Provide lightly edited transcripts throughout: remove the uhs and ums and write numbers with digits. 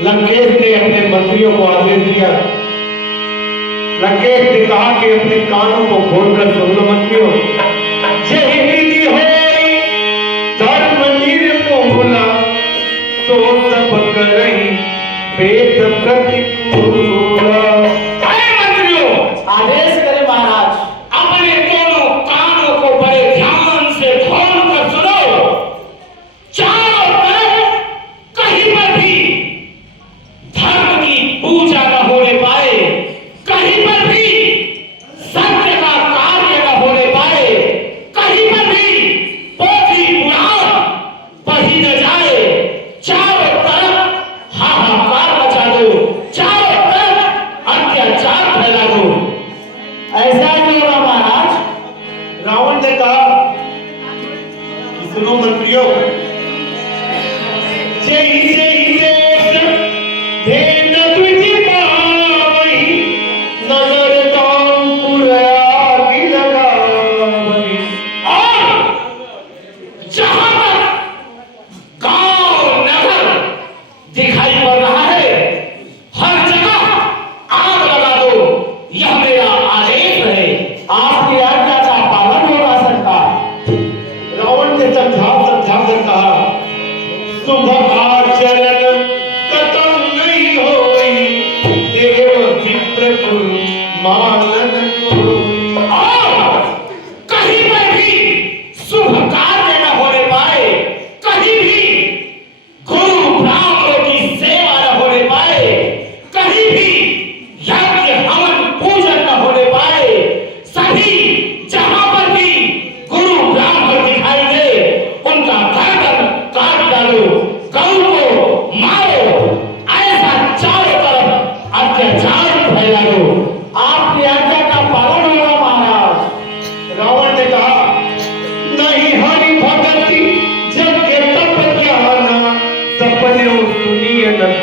लंकेश ने अपने मंत्रियों को आदेश दिया। लंकेश ने कहा कि अपने कानों को खोलकर सुन लो मंत्रियों, यही नीति है धर्म निर्मूला तो सब करही वेद प्रतिकूला। मंत्रियों आदेश करें महाराज, अपने दोनों कानों को बड़े ध्यान से खोलकर सुनो। चारों तरफ कहीं पर भी धर्म की पूजा न होने पाए, कहीं पर भी सत्य का कार्य न होने पाए, कहीं पर भी पोथी पुराण पढ़ी न जाए। चारों तरफ हाहाकार मचा दो, चारों तरफ अत्याचार फैला दो। ऐसा क्यों होगा महाराज? रावण ने कहा कि सुनो मंत्रियों, जय जय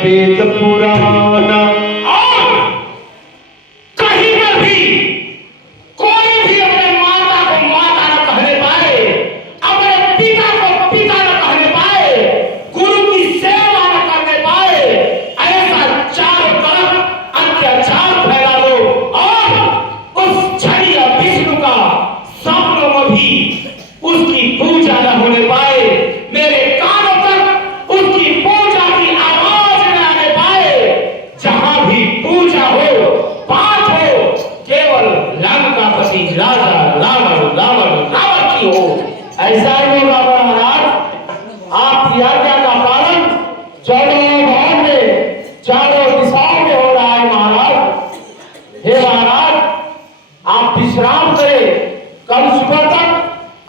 वेद पुराना। और कहीं पर भी कोई भी अपने माता को माता न कहने पाए, अपने पिता को पिता न कहने पाए, गुरु की सेवा न करने पाए। ऐसा चारों तरफ अत्याचार फैला दो, राजा रावण रावण रावण की हो। ऐसा ही होगा महाराज। आपकी आज्ञा का पालन चारों भाग में चारों दिशाओं में हो रहा है महाराज। हे महाराज, आप विश्राम करें, कल सुबह तक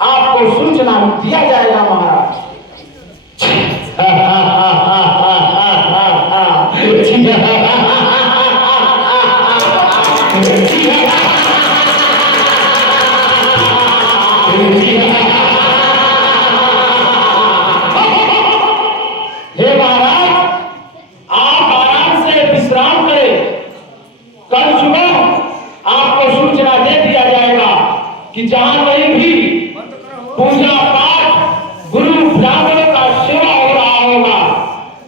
आपको सूचना दिया जाएगा महाराज। हे महाराज, आप आराम से विश्राम करें, कल सुबह आपको सूचना दे दिया जाएगा कि जहां कहीं भी पूजा पाठ गुरु ब्राह्मणों का सेवा हो रहा होगा,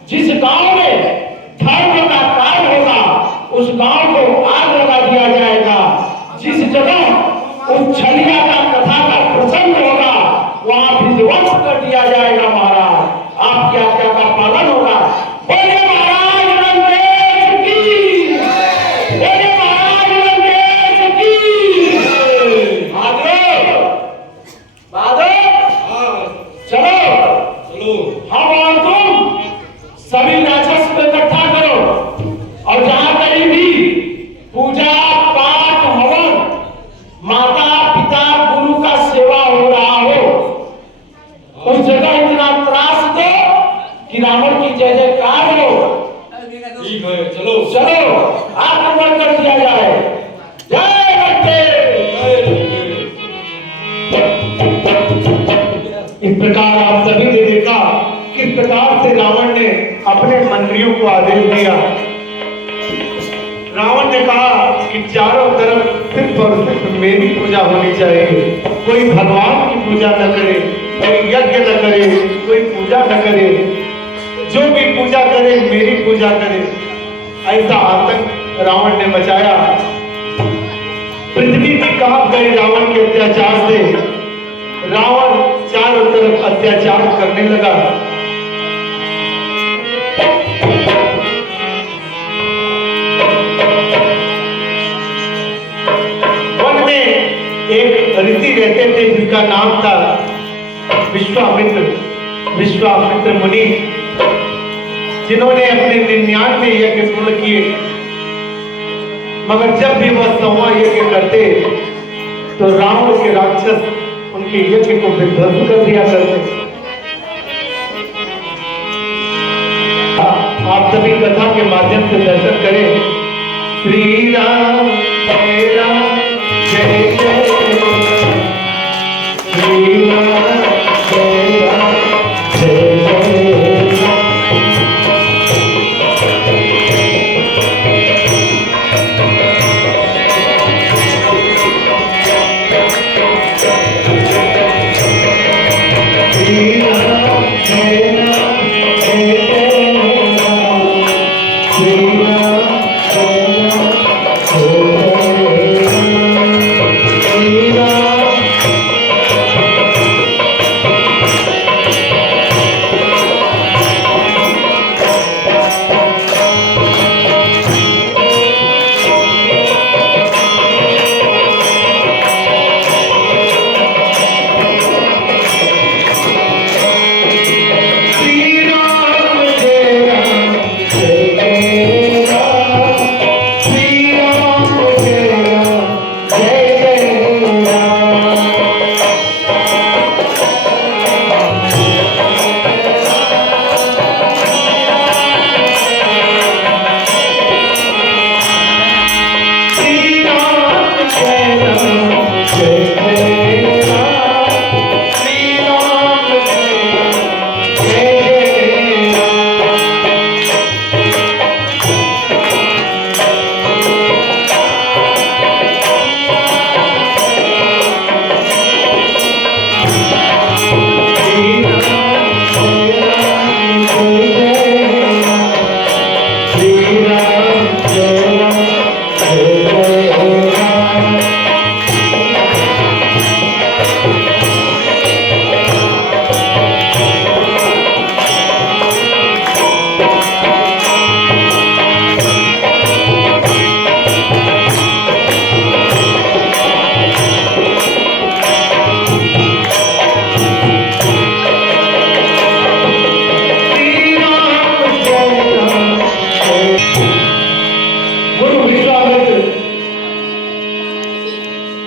जिस गांव में धर्म का कार्य होगा उस गांव को आग लगा दिया जाएगा। जिस जगह उस छलिया का कथा का प्रसंग होगा वहां विध्वंस कर दिया जाएगा महाराज। आपकी आज्ञा का पालन होगा। बोले महाराज रंगेश की, बोले महाराज रंगेश की। चलो हम और तुम सभी राजस्व को इकट्ठा करो और जहां कहीं भी पूजा पाठ हवन माता पिता गुरु का सेवा हो रहा हो उस जगह इतना त्रास दो कि रावण की जय जयकार हो। ठीक है, चलो चलो आक्रमण कर दिया जाए। जय इस प्रकार आप सभी ने देखा किस प्रकार से रावण ने अपने मंत्रियों को आदेश दिया। रावण ने कहा कि चारों तरफ सिर्फ और सिर्फ मेरी पूजा होनी चाहिए, कोई भगवान की पूजा न करे, कोई यज्ञ न करे, कोई पूजा न करे, जो भी पूजा करे मेरी पूजा करे। ऐसा आतंक रावण ने मचाया। पृथ्वी भी कांप गई रावण के अत्याचार से। रावण चारों तरफ अत्याचार करने लगा। वन में एक ऋषि रहते थे जिसका नाम था विश्वामित्र। विश्वामित्र मुनि, जिन्होंने अपने 99 यज्ञ पूर्ण किए, मगर जब भी वह 100वां यज्ञ करते तो रावण के राक्षस उनके यज्ञ को विध्वंस कर दिया करते। आप सभी कथा के माध्यम से दर्शन करें। श्री राम जय राम जय जय राम, श्री राम जय राम जय जय राम। श्री राम जय राम जय जय राम।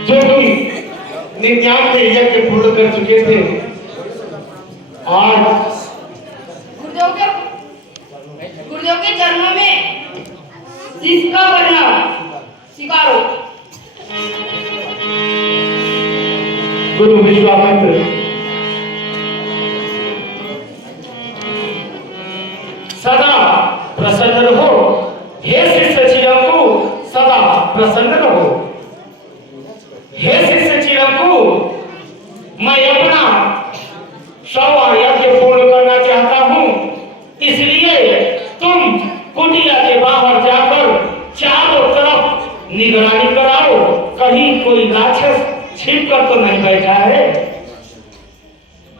जो कि 99 यज्ञ पूर्ण कर चुके थे, आज गुरुदेव के चरणों में जिसका करना स्वीकारो। गुरु विश्वामित्र सदा प्रसन्न रहो, हे शिष्य चिरंकु सदा प्रसन्न रहो। हे शिष्य चिरंकु, मैं अपना 100वां यज्ञ पूर्ण करना चाहता हूँ, इसलिए तुम कुटिया के बाहर जाकर चारों तरफ निगरानी कराओ, कहीं कोई राक्षस छिप कर तो नहीं बैठा है।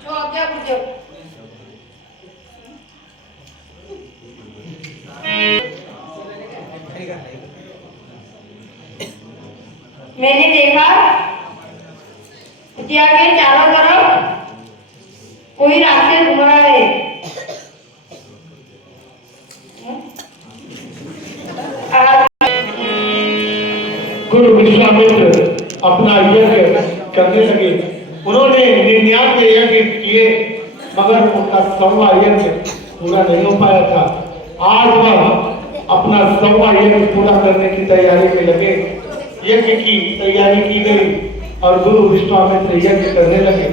जो आज्ञा गुरुदेव। मैंने देखा कुटिया के चारों तरफ कोई रास्ते घूम रहा है। गुरु विश्वामित्र अपना यज्ञ करने लगे। उन्होंने 99 यज्ञ किए, मगर उनका 100वां यज्ञ पूरा नहीं हो पाया था। आज वह अपना 100वां यज्ञ पूरा करने की तैयारी में लगे। यज्ञ की तैयारी की गई और गुरु विश्वामित्र यज्ञ करने लगे।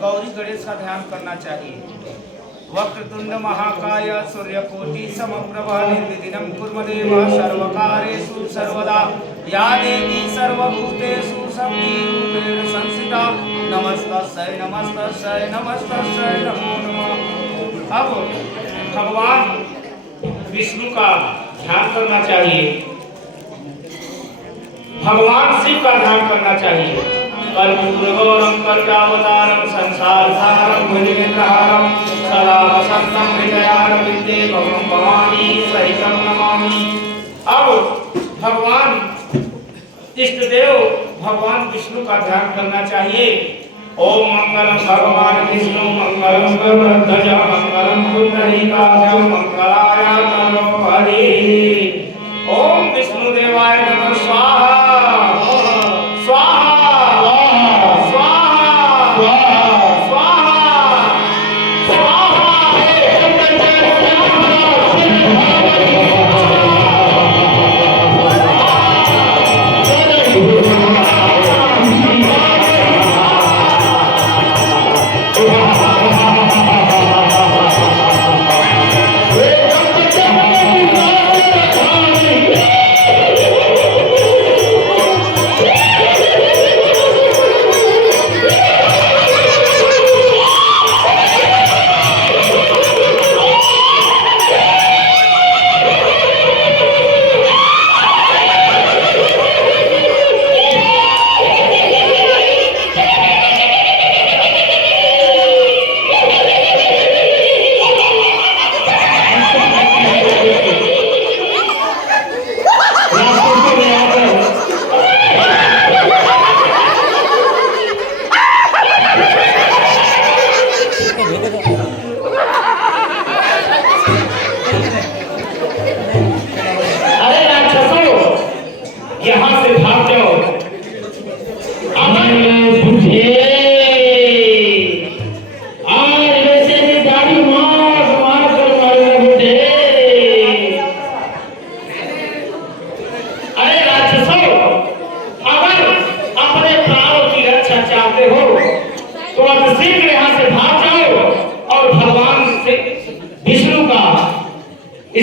गौरी गणेश का ध्यान करना चाहिए। वक्रतुंड महाकाय सूर्यकोटि समप्रभ निर्विघ्नं कुरु देवः सर्वकार्येषु सर्वदा या देवी सर्वभूतेषु शक्तिरूपेण संस्थिता नमस्तस्यै नमस्तस्यै नमस्तस्यै नमो नमः। अब भगवान विष्णु का ध्यान करना चाहिए, भगवान शिव का ध्यान करना चाहिए। कर्पूरगौरं करुणावतारं संसारसारं भुजगेन्द्रहारं सदा वसन्तं हृदयारविन्दे भवं भवानी सहितं नमामि। अब भगवान इष्ट देव भगवान विष्णु का ध्यान करना चाहिए। ओम मंगलम भगवान विष्णु मंगलम गरुड़ध्वज मंगलम पुंडरीकाक्ष मंगलाय तनो हरि। ओम विष्णु देवाय नमः स्वाहा स्वाहा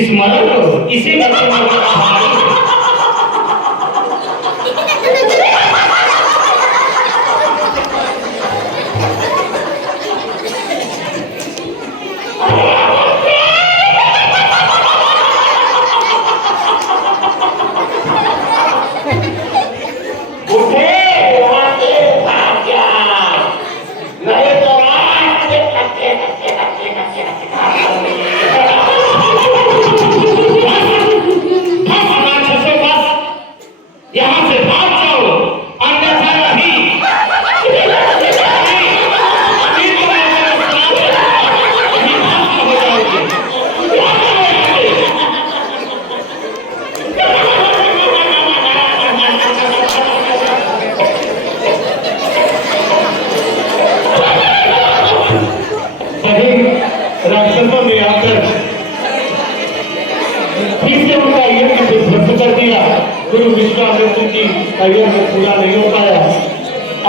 स्मरण करो, इसी में यज्ञ को ध्वस्त कर दिया। गुरु विश्वामित्र जी का यज्ञ पूरा नहीं हो पाया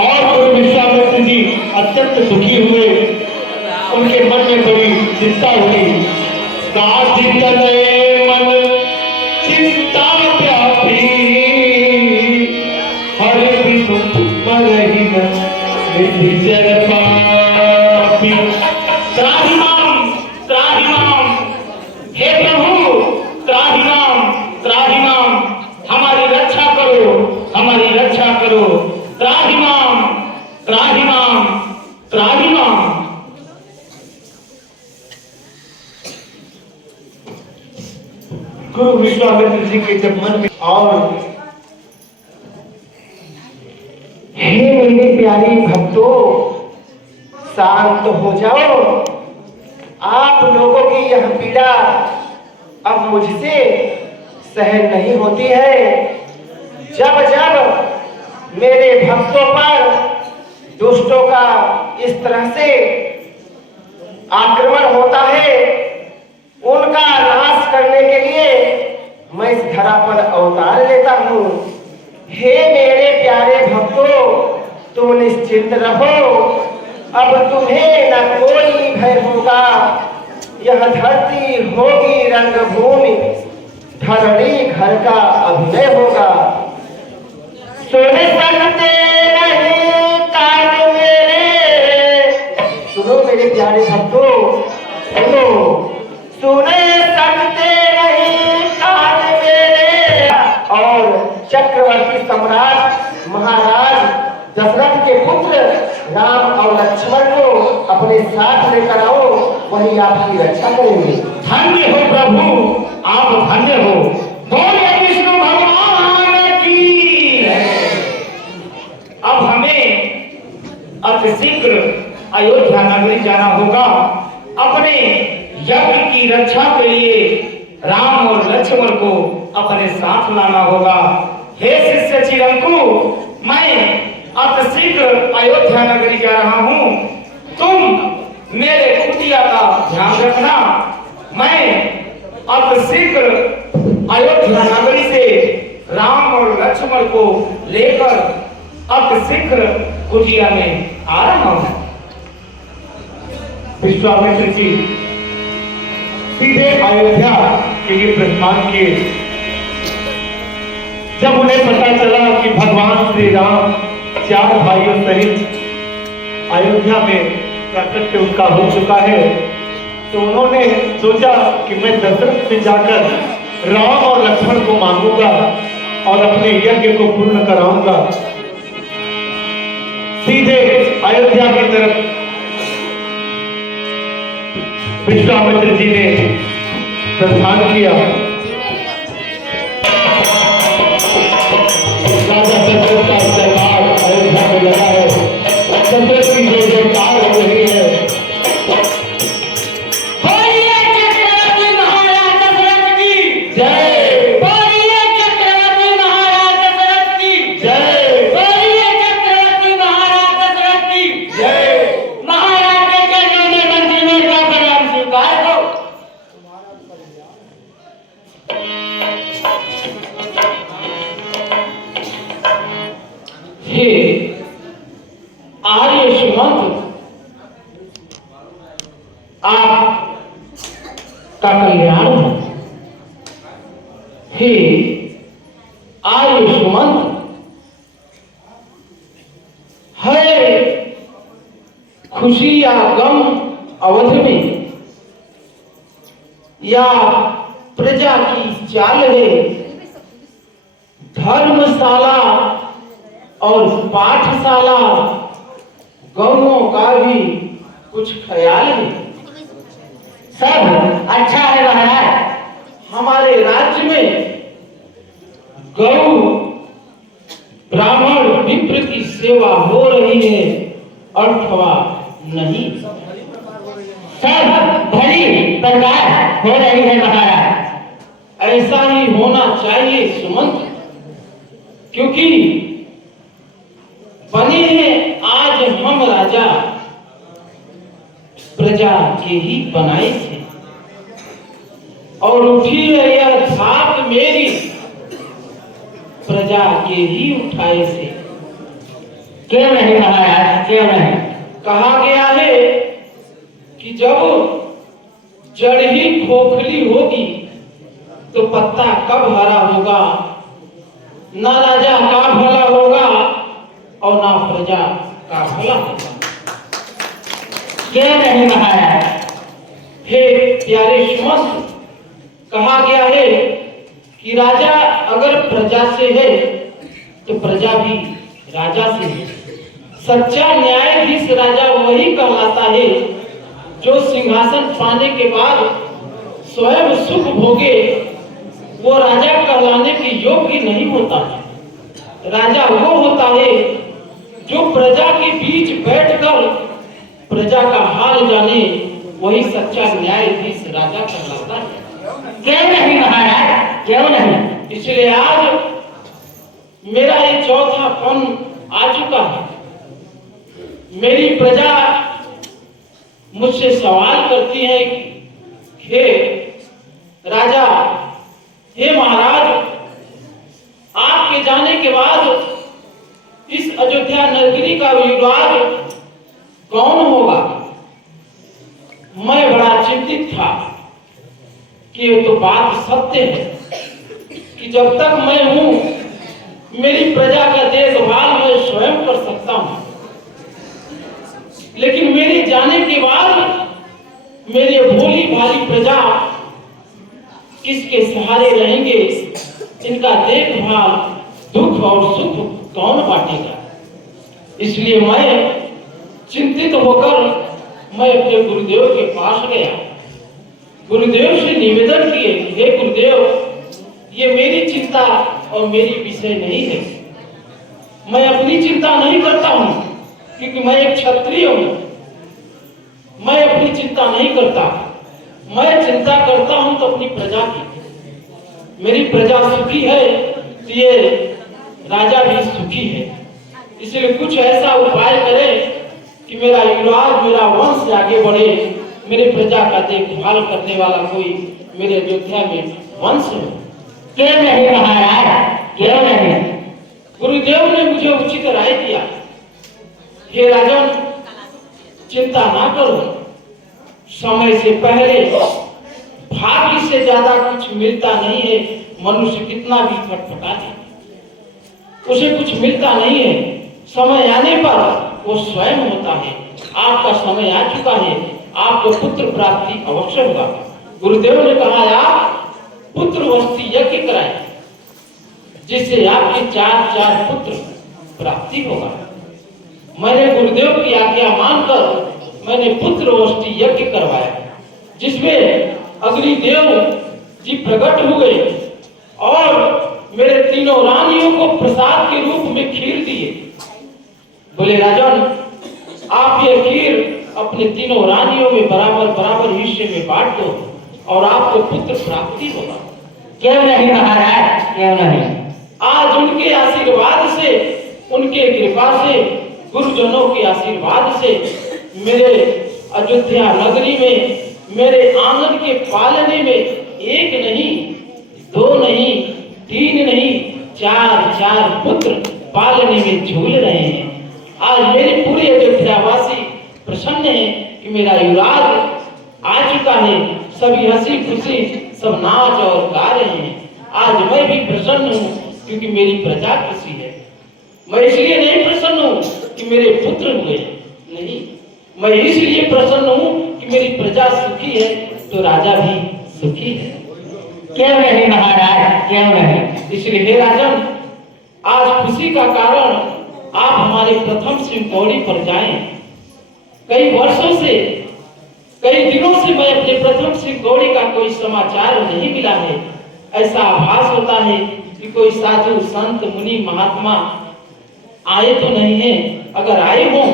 और गुरु विश्वामित्र जी अत्यंत दुखी हुए। उनके मन में बड़ी चिंता हुई। साधित नए मन चिंता व्यापी, हर विषु मरहि न निर्जर पापी। त्राहिमाम त्राहिमाम, हे प्रभु त्राहिमाम त्राहिमाम, हमारी रक्षा करो, हमारी रक्षा करो। त्राहिमाम त्राहिमाम त्राहिमाम। गुरु विश्वामित्र जी के जब मन में और हे मेरे प्यारे भक्तों, शांत हो जाओ। आप लोगों की यह पीड़ा अब मुझसे सहन नहीं होती है। जब जब मेरे भक्तों पर दुष्टों का इस तरह से आक्रमण होता है, उनका नाश करने के लिए मैं इस धरा पर अवतार लेता हूँ। हे मेरे प्यारे भक्तों, तुम निश्चिंत रहो, अब तुम्हें न कोई भय होगा। यह धरती होगी रंगभूमि, धरणी घर का अभिनय होगा। सुन सकते नहीं कान मेरे, सुनो मेरे प्यारे भक्तों, सुनो। सुन सकते नहीं कान मेरे, और चक्रवर्ती सम्राट महाराज दशरथ के पुत्र राम और लक्ष्मण को अपने साथ लेकर आओ, वही आपकी रक्षा करेंगे। धन्य हो प्रभु, आप धन्य हो। बोले विष्णु भगवान की। अब हमें अतिशीघ्र अयोध्या नगरी जाना होगा। अपने यज्ञ की रक्षा के लिए राम और लक्ष्मण को अपने साथ लाना होगा। हे शिष्य चिरंकु, मैं अतिशीघ्र अयोध्या नगरी जा रहा हूँ। तुम मेरे कुटिया का ध्यान रखना। मैं अतिशीघ्र अयोध्या नगरी से राम और लक्ष्मण को लेकर अतिशीघ्र कुटिया में आ रहा हूँ। विश्वामित्र जी सीधे अयोध्या के लिए प्रस्थान किए। जब उन्हें पता चला कि भगवान श्री राम 4 भाइयों सहित अयोध्या में प्राकट्य उनका हो चुका है, तो उन्होंने सोचा कि मैं दशरथ से जाकर राम और लक्ष्मण को मांगूंगा और अपने यज्ञ को पूर्ण कराऊंगा। सीधे अयोध्या की तरफ विश्वामित्र जी ने प्रस्थान किया। राजा दशरथ का दरबार अयोध्या में लगा है। दशरथ की जो जयकार हो रही है। बोलिए चक्रवर्ती महाराज दशरथ की जय, बोलिए चक्रवर्ती महाराज दशरथ की जय, बोलिए चक्रवर्ती महाराज दशरथ की जय। महाराज के चरणों में मंत्री का प्रणाम स्वीकार हो। हे आर्य सुमंत, आप का कल्याण हो। हे आर्य सुमंत, है खुशी या गम अवध में, या प्रजा की चाल है, धर्मशाला और पाठशाला गौरों का भी कुछ ख्याल है। सब अच्छा है महाराज। हमारे राज्य में गौ ब्राह्मण विप्र की सेवा हो रही है अथवा नहीं। सब भली प्रकार हो रही है महाराज। ऐसा ही होना चाहिए सुमंत, क्योंकि बने हैं आज हम राजा प्रजा के ही बनाए थे, और उठी है यह धाक मेरी प्रजा के ही उठाए से। क्यों नहीं महाराज, क्यों नहीं? कहा गया है कि जब जड़ ही खोखली होगी तो पत्ता कब हरा होगा, ना राजा का भला होगा और ना प्रजा का भला होगा। क्यों नहीं महाराज? हे प्यारे सुमंत, कहा गया है कि राजा अगर प्रजा से है तो प्रजा भी राजा से है। सच्चा न्यायाधीश राजा वही कहलाता है जो सिंहासन पाने के बाद स्वयं सुख भोगे, वो राजा कहलाने के योग्य नहीं होता है। राजा वो होता है जो प्रजा के बीच बैठकर प्रजा का हाल जाने, वही सच्चा न्यायाधीश राजा कहलाता है। क्यों नहीं महाराज, क्यों नहीं? इसलिए आज मेरा ये चौथापन आ चुका है। मेरी प्रजा मुझसे सवाल करती है कि हे राजा, हे महाराज, आपके जाने के बाद इस अयोध्या नगरी का युवराज कौन होगा? मैं बड़ा चिंतित था कि ये तो बात सत्य है कि जब तक मैं हूं मेरी प्रजा का देखभाल मैं स्वयं कर सकता हूं, लेकिन मेरे जाने के बाद मेरी भोली भाली प्रजा किसके सहारे रहेंगे? इनका देखभाल, दुख और सुख कौन बांटेगा? इसलिए मैं चिंतित होकर मैं अपने गुरुदेव के पास गया। गुरुदेव से निवेदन किए, हे गुरुदेव, ये मेरी चिंता और मेरी विषय नहीं है। मैं अपनी चिंता नहीं करता हूं क्योंकि मैं एक क्षत्रिय हूं। मैं अपनी चिंता नहीं करता, मैं चिंता करता हूं तो अपनी प्रजा की। मेरी प्रजा सुखी है तो ये राजा भी सुखी है। इसलिए कुछ ऐसा उपाय करें कि मेरा युवराज, मेरा वंश आगे बढ़े, मेरे प्रजा का देखभाल करने वाला कोई मेरे अयोध्या में वंश हो। क्यों नहीं महाराज, क्यों नहीं? गुरुदेव ने मुझे उचित राय दिया, हे राजन, चिंता ना करो, समय से पहले भाग्य से ज्यादा कुछ मिलता नहीं है। मनुष्य कितना भी फटफटा ले, उसे कुछ मिलता नहीं है। समय आने पर वो स्वयं होता है। आपका समय आ चुका है, आपको पुत्र प्राप्ति अवश्य होगा। गुरुदेव ने कहा, आप पुत्र वस्ती यज्ञ कराएं जिससे आपके 4 पुत्र प्राप्ति होगा। मैंने गुरुदेव की आज्ञा मानकर मैंने पुत्र वस्ती यज्ञ करवाया, जिसमें अग्निदेव जी प्रकट हुए और मेरे तीनों रानियों को प्रसाद के रूप में खीर दिए। बोले, राजन, आप ये खीर अपने तीनों रानियों में बराबर बराबर हिस्से में बांट दो और आपको पुत्र प्राप्ति होगा। क्यों नहीं महाराज, क्यों नहीं? आज उनके आशीर्वाद से, उनके कृपा से, गुरुजनों के आशीर्वाद से मेरे अयोध्या नगरी में, मेरे आंगन के पालने में 1 नहीं, 2 नहीं, 3 नहीं, 4 पुत्र पालने में झूल रहे हैं। आज मेरे पूरे अयोध्यावासी प्रसन्न है कि मेरा युवराज आ चुका है। सभी हंसी खुशी सब नाच और गा रहे हैं। आज मैं भी प्रसन्न हूँ क्योंकि मेरी प्रजा खुशी है। मैं इसलिए नहीं प्रसन्न हूँ कि मेरे पुत्र हुए, नहीं, मैं इसलिए प्रसन्न हूँ कि मेरी प्रजा सुखी है तो राजा भी सुखी है। क्यों नहीं महाराज, क्यों नहीं? इसलिए हे राजन, आज खुशी का कारण आप हमारे प्रथम सिंहकौड़ी पर जाएं। कई वर्षों से, कई दिनों से मैं अपने प्रथम सिंहकौड़ी का कोई समाचार नहीं मिला है। ऐसा आभास होता है कि कोई साधु संत मुनि महात्मा आए तो नहीं है। अगर आए हों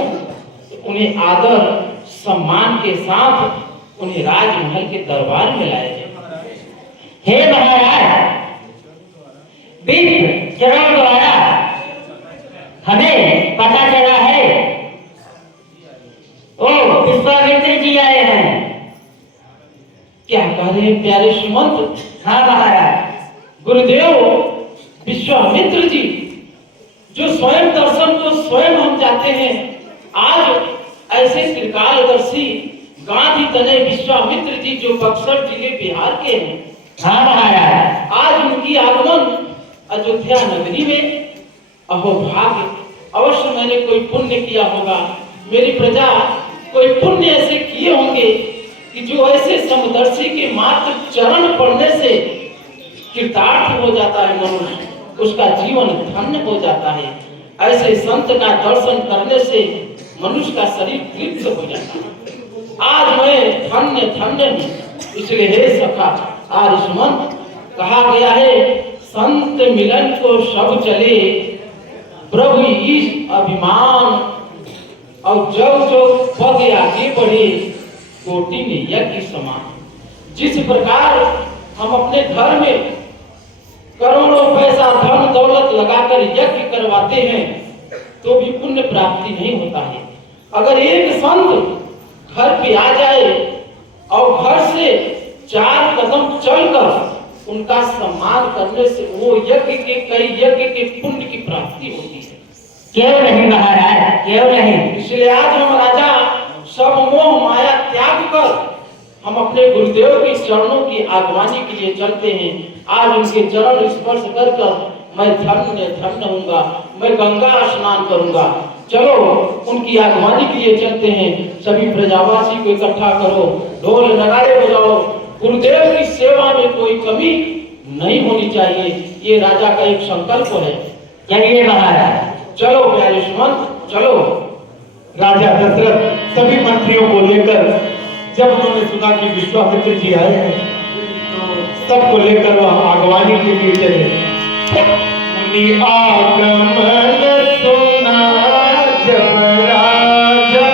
तो उन्हें आदर सम्मान के साथ उन्हें राजमहल के दरबार में लाया जाए। हे महाराज, विप्र चरण द्वारा हमें पता चला है ओ विश्वामित्र जी आए हैं। क्या कह रहे हैं प्यारे सुमंत? हाँ महाराज, गुरुदेव विश्वामित्र जी जो स्वयं दर्शन को स्वयं हम जाते हैं, आज ऐसे त्रिकालदर्शी गांधी तनय विश्वामित्र जी जो बक्सर जिले बिहार के हैं, हाँ महाराज, आज उनकी आगमन अयोध्या नगरी में अहो भाग्य। अवश्य मैंने कोई पुण्य किया होगा, मेरी प्रजा कोई पुण्य ऐसे किए होंगे कि जो ऐसे समदर्शी के मात्र चरण पड़ने से कृतार्थ हो जाता है मनुष्य, उसका जीवन धन्य हो जाता है। ऐसे संत का दर्शन करने से मनुष्य का शरीर तृप्त हो जाता है। आज मैं धन्य धन्य हूँ। इसलिए हे सखा आयुष्मान कहा गया है, संत मिलन को सब चले प्रभु ईश अभिमान, और जब जो पद आगे बढ़े कोटि में यज्ञ समान। जिस प्रकार हम अपने घर में करोड़ों पैसा धन दौलत लगाकर यज्ञ करवाते हैं तो भी पुण्य प्राप्ति नहीं होता है। अगर एक संत घर पे आ जाए और घर से 4 कदम चलकर उनका सम्मान करने से वो यज्ञ के कई यज्ञ के पुण्य की प्राप्ति होती है। क्यों नहीं महाराज, क्यों नहीं? इसलिए आज हम राजा सब मोह माया त्याग कर हम अपने गुरुदेव के चरणों की आगवानी के लिए चलते हैं। आज उनके चरण स्पर्श कर मैं धन्य धन्य होऊंगा, मैं गंगा स्नान करूंगा। चलो उनकी आगवानी के लिए चलते हैं। सभी प्रजावासी को इकट्ठा करो, ढोल नगाड़े बजाओ। गुरुदेव की सेवा में कोई कमी नहीं होनी चाहिए, ये राजा का एक संकल्प है। चलिए महाराज, चलो प्यारे सुमंत, चलो। राजा दशरथ सभी मंत्रियों को लेकर जब उन्होंने सुना कि विश्वामित्र जी आए हैं तो सबको लेकर वह आगवानी के लिए चले। मुनि आगमन सुना जब राजा,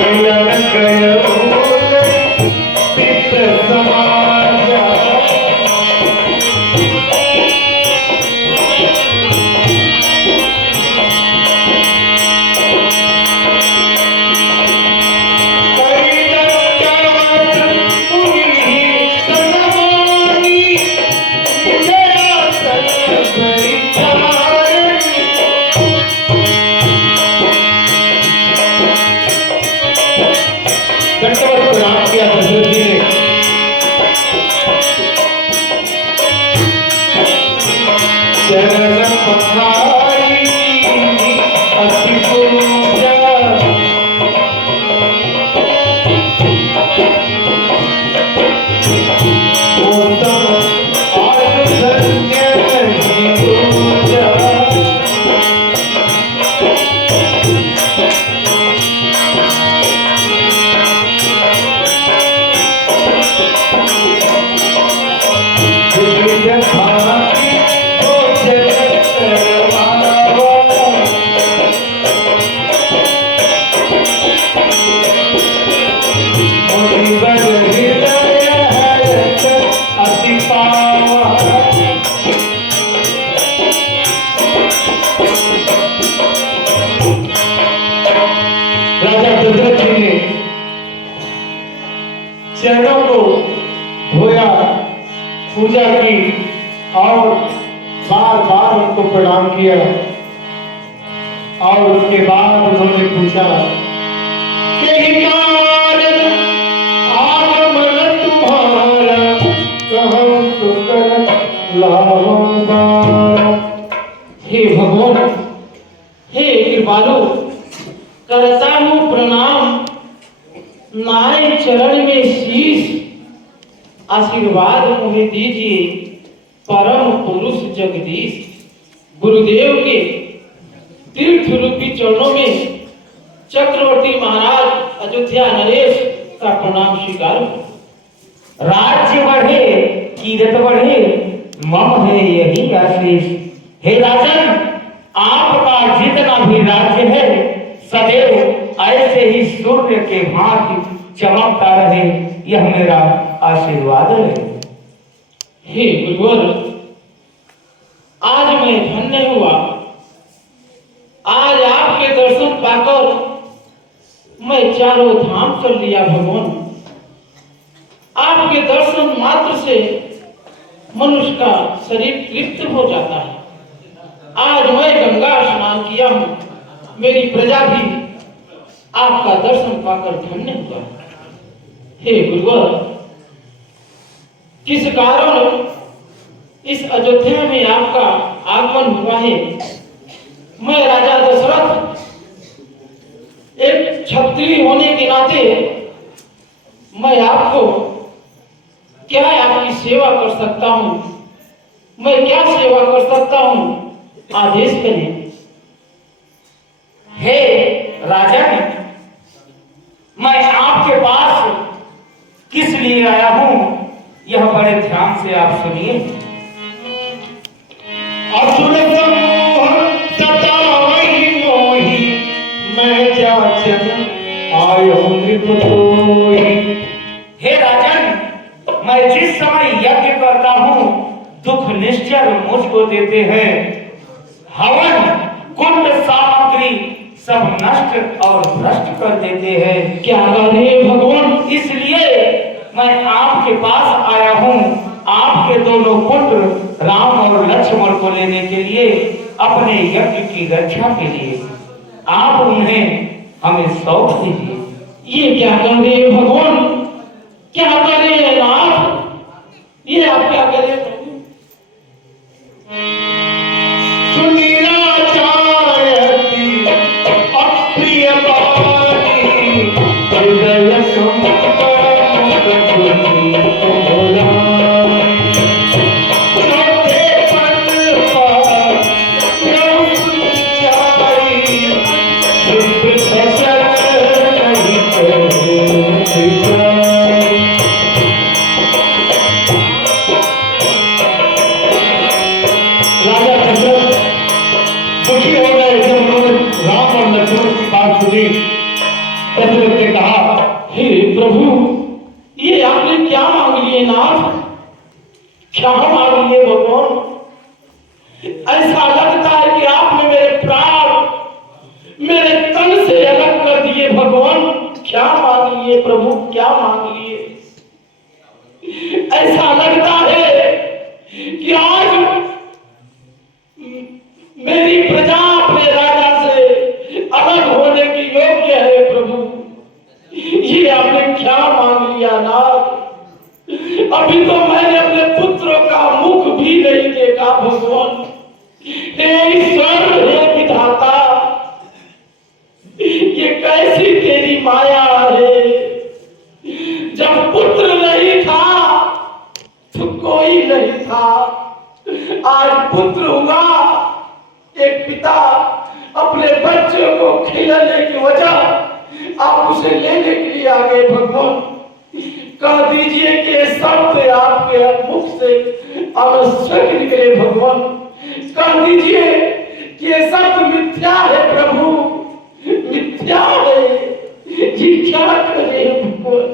मिलन गयो पितर समाजा। चरणों को धोया, पूजा की और बार बार उनको प्रणाम किया और उसके बाद उन्होंने पूछा कि कारण आगमन तुम्हारा कहूं तो कर लाऊंगा। हे भगवान, हे कृपालु, करता हूँ प्रणाम नाय चरण में शीश। आशीर्वाद मुझे दीजिए परम पुरुष जगदीश। गुरुदेव के तीर्थ रूपी चरणों में चक्रवर्ती महाराज अयोध्या नरेश का प्रणाम स्वीकार। राज्य बढ़े कीरत बढ़े मम है यही आशीष। हे राजन, आपका जितना भी राज्य है सदैव ऐसे ही सूर्य के भांति चमकता रहे, यह मेरा आशीर्वाद है। हे गुरुवर, आज मैं धन्य हुआ। आज आपके दर्शन पाकर मैं चारों धाम कर लिया भगवान। आपके दर्शन मात्र से मनुष्य का शरीर तृप्त हो जाता है। आज मैं गंगा स्नान किया हूँ, मेरी प्रजा भी आपका दर्शन पाकर धन्य हुआ। हे गुरुवर, किस कारण इस अयोध्या में आपका आगमन हुआ है? मैं राजा दशरथ एक क्षत्रिय होने के नाते मैं आपको क्या आपकी सेवा कर सकता हूँ? मैं क्या सेवा कर सकता हूँ? आदेश करें। हे राजन, मैं आपके पास किस लिए आया हूं, यह बड़े ध्यान से आप सुनिए। असुर समूह सतावहि मोहि, मैं जाचन आयो नृपतोहि। हे राजन, मैं जिस समय यज्ञ करता हूं, दुख निश्चर मुझको देते हैं। हवन कुंड सामग्री सब नष्ट और भ्रष्ट कर देते हैं। क्या करे भगवान? इसलिए मैं आपके पास आया हूँ, आपके दोनों पुत्र राम और लक्ष्मण को लेने के लिए, अपने यज्ञ की रक्षा के लिए। आप उन्हें हमें सौंप दीजिए। ये क्या कर रहे हैं भगवान? क्या कर रहे हैं नाथ? ये आप क्या कर रहे हैं? सुनिराचार्यति अप्रिय वाणी, हृदय दशरथ ने कहा, हे प्रभु, ये आपने क्या मांग लिए नाथ? क्या मांग लिए भगवान? ऐसा लगता है कि आपने मेरे प्राण मेरे तन से अलग कर दिए भगवान। क्या मांग लिए प्रभु? क्या मांग लिए? ऐसा लगता है कि आज मेरी प्रजा अपने राजा से अलग होने की योग्य है प्रभु। ये आपने क्या मांग लिया नाथ? अभी तो मैंने अपने पुत्रों का मुख भी नहीं देखा भगवान। हे ईश्वर, हे विधाता, ये कैसी तेरी माया है? जब पुत्र नहीं था तो कोई नहीं था, आज पुत्र हुआ। एक पिता अपने बच्चों को खिलाने की वजह आप उसे लेने के लिए आ गए भगवान। कह दीजिए कि ये शब्द आपके मुख से आवश्यक निकले भगवान। कह दीजिए कि ये शब्द मिथ्या है प्रभु, मिथ्या है। ये क्या करे भगवान?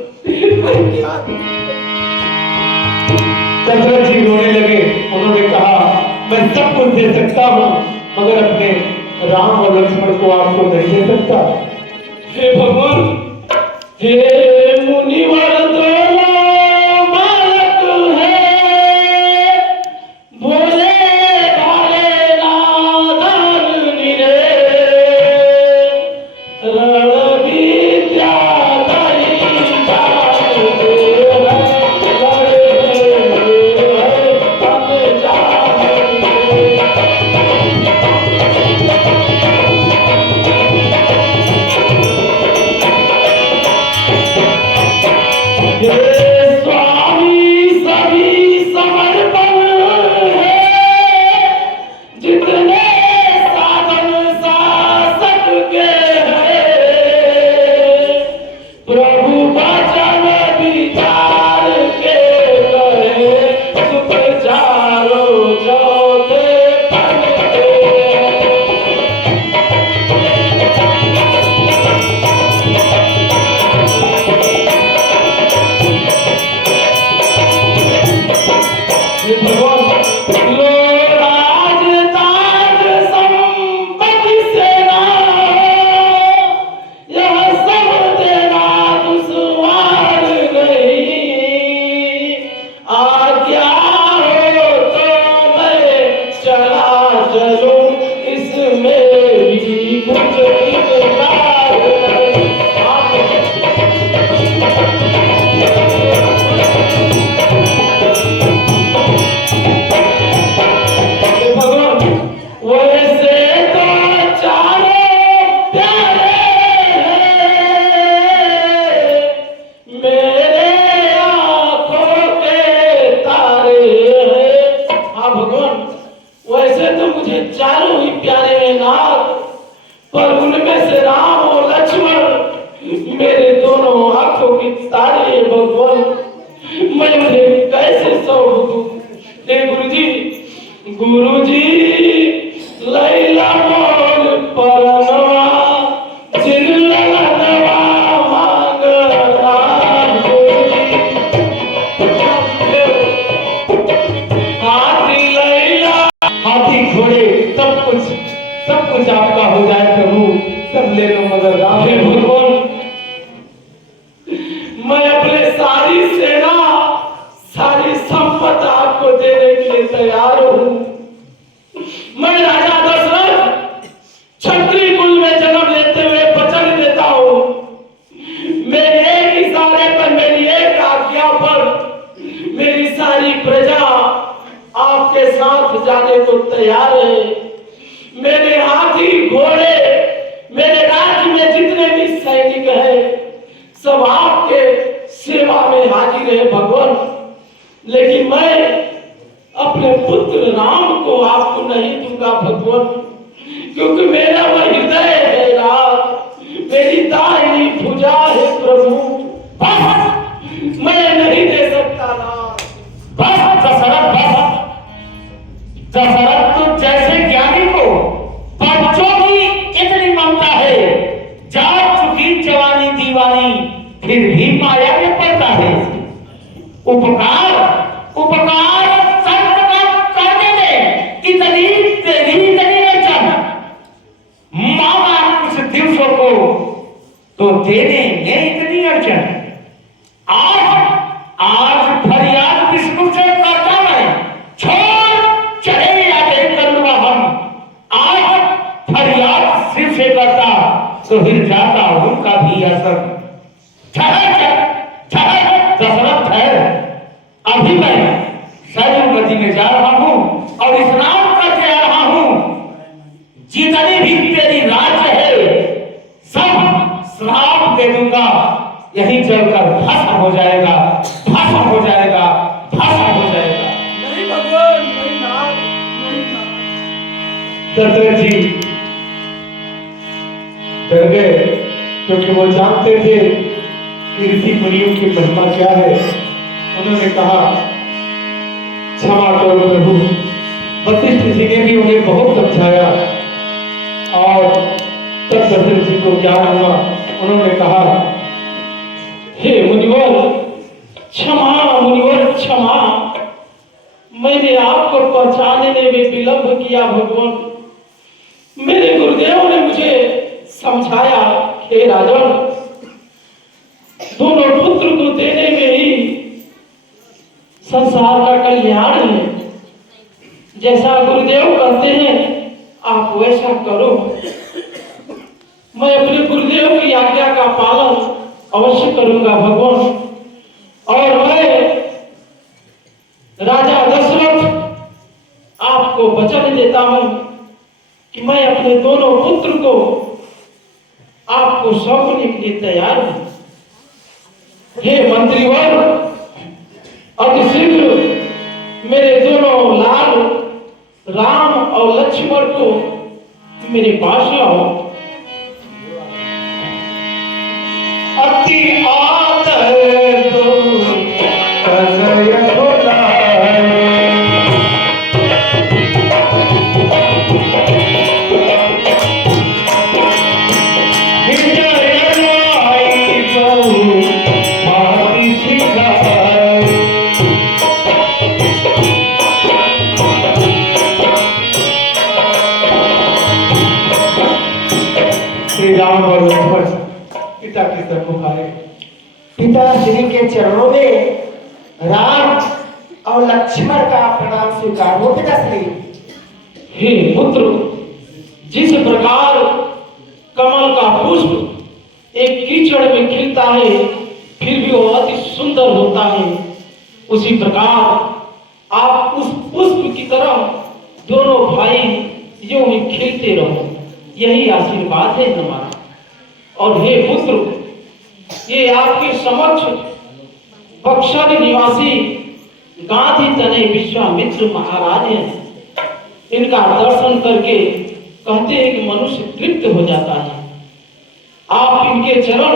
दशरथ जी रोने लगे। उन्होंने कहा, मैं सब कुछ दे सकता हूँ, मगर अपने राम और लक्ष्मण को आपको नहीं दे सकता। हे भगवान, हे मुनिवर दोनों बालक है, भोले भाले नादान निरे, रण विद्या धरि जान दे, आंखों की तारे हैं भगवान, मैं उन्हें कैसे सौंप दूं? हे गुरुजी लैला मोर परनवा जिन ललनवा मांगना गुरुजी। हाथी लैला हाथी घोड़े सब कुछ आपका हो जाए प्रभु, सब ले लो मगर राम। हे भगवान, मैं अपने सारी सेना सारी संपत्ति आपको देने के लिए तैयार हूं। मैं राजा दशरथ क्षत्रिय कुल में जन्म लेते हुए वचन देता हूं, मेरे एक इशारे पर, मेरी एक आज्ञा पर मेरी सारी प्रजा आपके साथ जाने को तैयार है। मेरे हाथी घोड़े, मेरे राज्य में जितने भी सैनिक हैं सब आपके सेवा में हाजिर है भगवान। लेकिन मैं अपने पुत्र राम को आपको नहीं दूंगा भगवान, क्योंकि मेरा वह हृदय है राम, मेरी दाहिनी भुजा है प्रभु। बस मैं नहीं दे सकता राम। बस दशरथ तो जैसे ज्ञानी को बच्चों की इतनी ममता है, जा चुकी जवानी दीवानी फिर भी माया में पड़ता है। उपकार संत का करने में इतनी तेरी अड़चन, मांगा कुछ दिवसों को तो देने में इतनी अड़चन। आज फरियाद विष्णु से करता मैं, छोड़ चले आगे करूंगा हम। आज फरियाद शिव से करता तो हिल जाता उनका भी असर। दशरथ ठहर, अभी मैं सरयू नदी में जा रहा हूं और स्नान करके आ रहा हूं। जितनी भी तेरी राज्य है सब श्राप दे दूंगा, यही जलकर भस्म हो जाएगा, भस्म हो जाएगा, भस्म हो जाएगा। नहीं भगवान, नहीं नाथ, नहीं नाथ। दशरथ जी डर गए, क्योंकि वो जानते थे कि ऋषि मुनियों की महिमा क्या है। उन्होंने कहा क्षमा करो प्रभु। वशिष्ठ जी ने भी उन्हें बहुत समझाया और तब दशरथ जी को ज्ञान हुआ। उन्होंने कहा हे मुनिवर क्षमा, मैंने आपको पहचानने में विलंब किया भगवान। मेरे गुरुदेव ने मुझे समझाया, हे राजन, दोनों पुत्र को देने में ही संसार का कल्याण है। जैसा गुरुदेव कहते हैं आप वैसा करो। मैं अपने गुरुदेव की आज्ञा का पालन अवश्य करूंगा भगवान। और मैं राजा दशरथ आपको वचन देता हूं कि मैं अपने दोनों पुत्र को आपको सौंपने के लिए तैयार हूं। हे मंत्रीवर, अतिशीघ्र मेरे दोनों लाल राम और लक्ष्मण को मेरे पास लाओ। अति आदर दो कनय बुलाए, हृदय लाई बहु माति सिखाए। श्री राम और लक्ष्मण पिता की तरफ पुकारे। पिताश्री के चरणों में राम और लक्ष्मण का प्रणाम स्वीकार हो। पिताश्री, हे पुत्र, जिस प्रकार कमल का पुष्प एक कीचड़ में खिलता है फिर भी वो अति सुंदर होता है, उसी प्रकार आप उस पुष्प की तरह दोनों भाई यूं ही खिलते रहो, यही आशीर्वाद है हमारा। और हे पुत्र, ये आपके समक्ष बक्सर निवासी गांधी तनय विश्वामित्र महाराज हैं। इनका दर्शन करके कहते हैं कि मनुष्य तृप्त हो जाता है। आप इनके चरण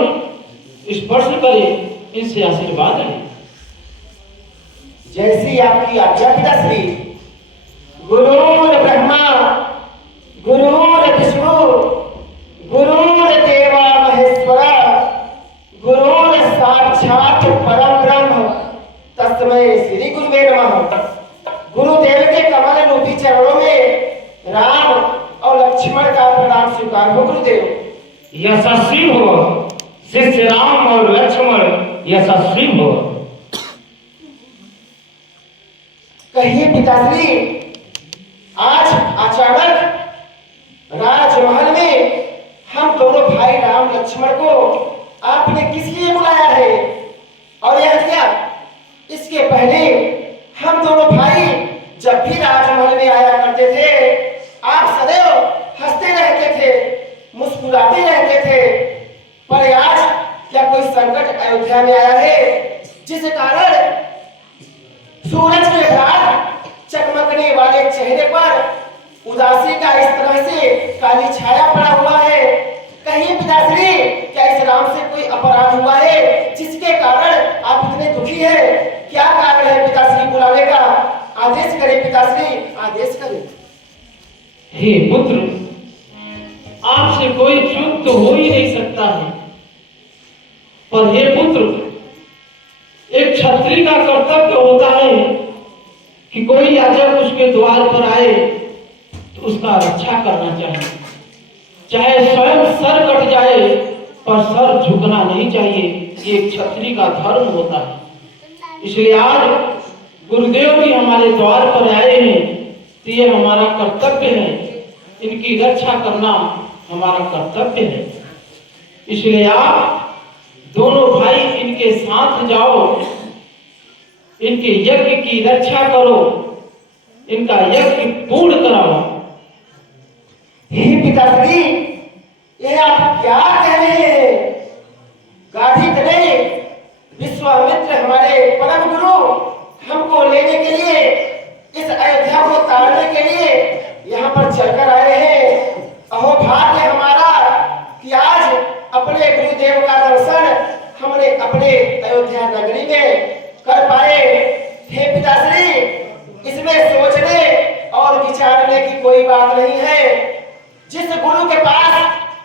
स्पर्श करें, इनसे आशीर्वाद लें। जैसी आपकी आज्ञा पिताश्री। गुरुर ब्रह्मा गुरुर विष्णु गुरुर देवा महेश्वरा गुरुर साक्षात परम ब्रह्म तस्मै श्री गुरुवे नमः। गुरुदेव के कमल रूपी चरणों में राम और लक्ष्मण का प्रणाम स्वीकार हो गुरुदेव। यशस्वी हो शिष्य राम और लक्ष्मण, यशस्वी हो। कहिए पिताश्री, आज अचानक राजमहल में हम दोनों भाई राम लक्ष्मण को आपने किस लिए बुलाया है? और यह क्या, इसके पहले हम दोनों भाई जब भी राजमहल में आया करते थे, आप सदैव हंसते रहते थे, मुस्कुराते रहते थे। पर आज क्या कोई संकट अयोध्या में आया है जिस कारण सूरज के बाद चमकने वाले चेहरे पर उदासी का इस तरह से काली छाया पड़ा हुआ है? कहीं पिताश्री, क्या इस राम से कोई अपराध हुआ है जिसके कारण आप इतने दुखी हैं? क्या कारण है पिताश्री बुलाने का? आदेश करें पिताश्री, आदेश करें। हे पुत्र, आपसे कोई चूक तो हो ही नहीं सकता है, पर हे पुत्र, एक क्षत्रिय का कर्तव्य होता है कि कोई याचक उसके द्वार पर आए तो उसका रक्षा करना चाहिए। चाहे स्वयं सर कट जाए पर सर झुकना नहीं चाहिए, ये क्षत्रिय का धर्म होता है। इसलिए आज गुरुदेव भी हमारे द्वार पर आए हैं तो ये हमारा कर्तव्य है, इनकी रक्षा करना हमारा कर्तव्य है। इसलिए आप दोनों भाई इनके साथ जाओ, इनके यज्ञ की रक्षा करो, इनका यज्ञ पूर्ण कराओ। हे पिताश्री, यह आप क्या कह रहे हैं? गाधी तले विश्वामित्र हमारे परम गुरु हमको लेने के लिए, इस अयोध्या को तारने के लिए यहाँ पर चलकर आए हैं। अहो भाग्य हमारा कि आज अपने गुरुदेव का दर्शन हमने अपने अयोध्या नगरी में कर पाए। हे पिताश्री, इसमें सोचने और विचारने की कोई बात नहीं है। जिस गुरु के पास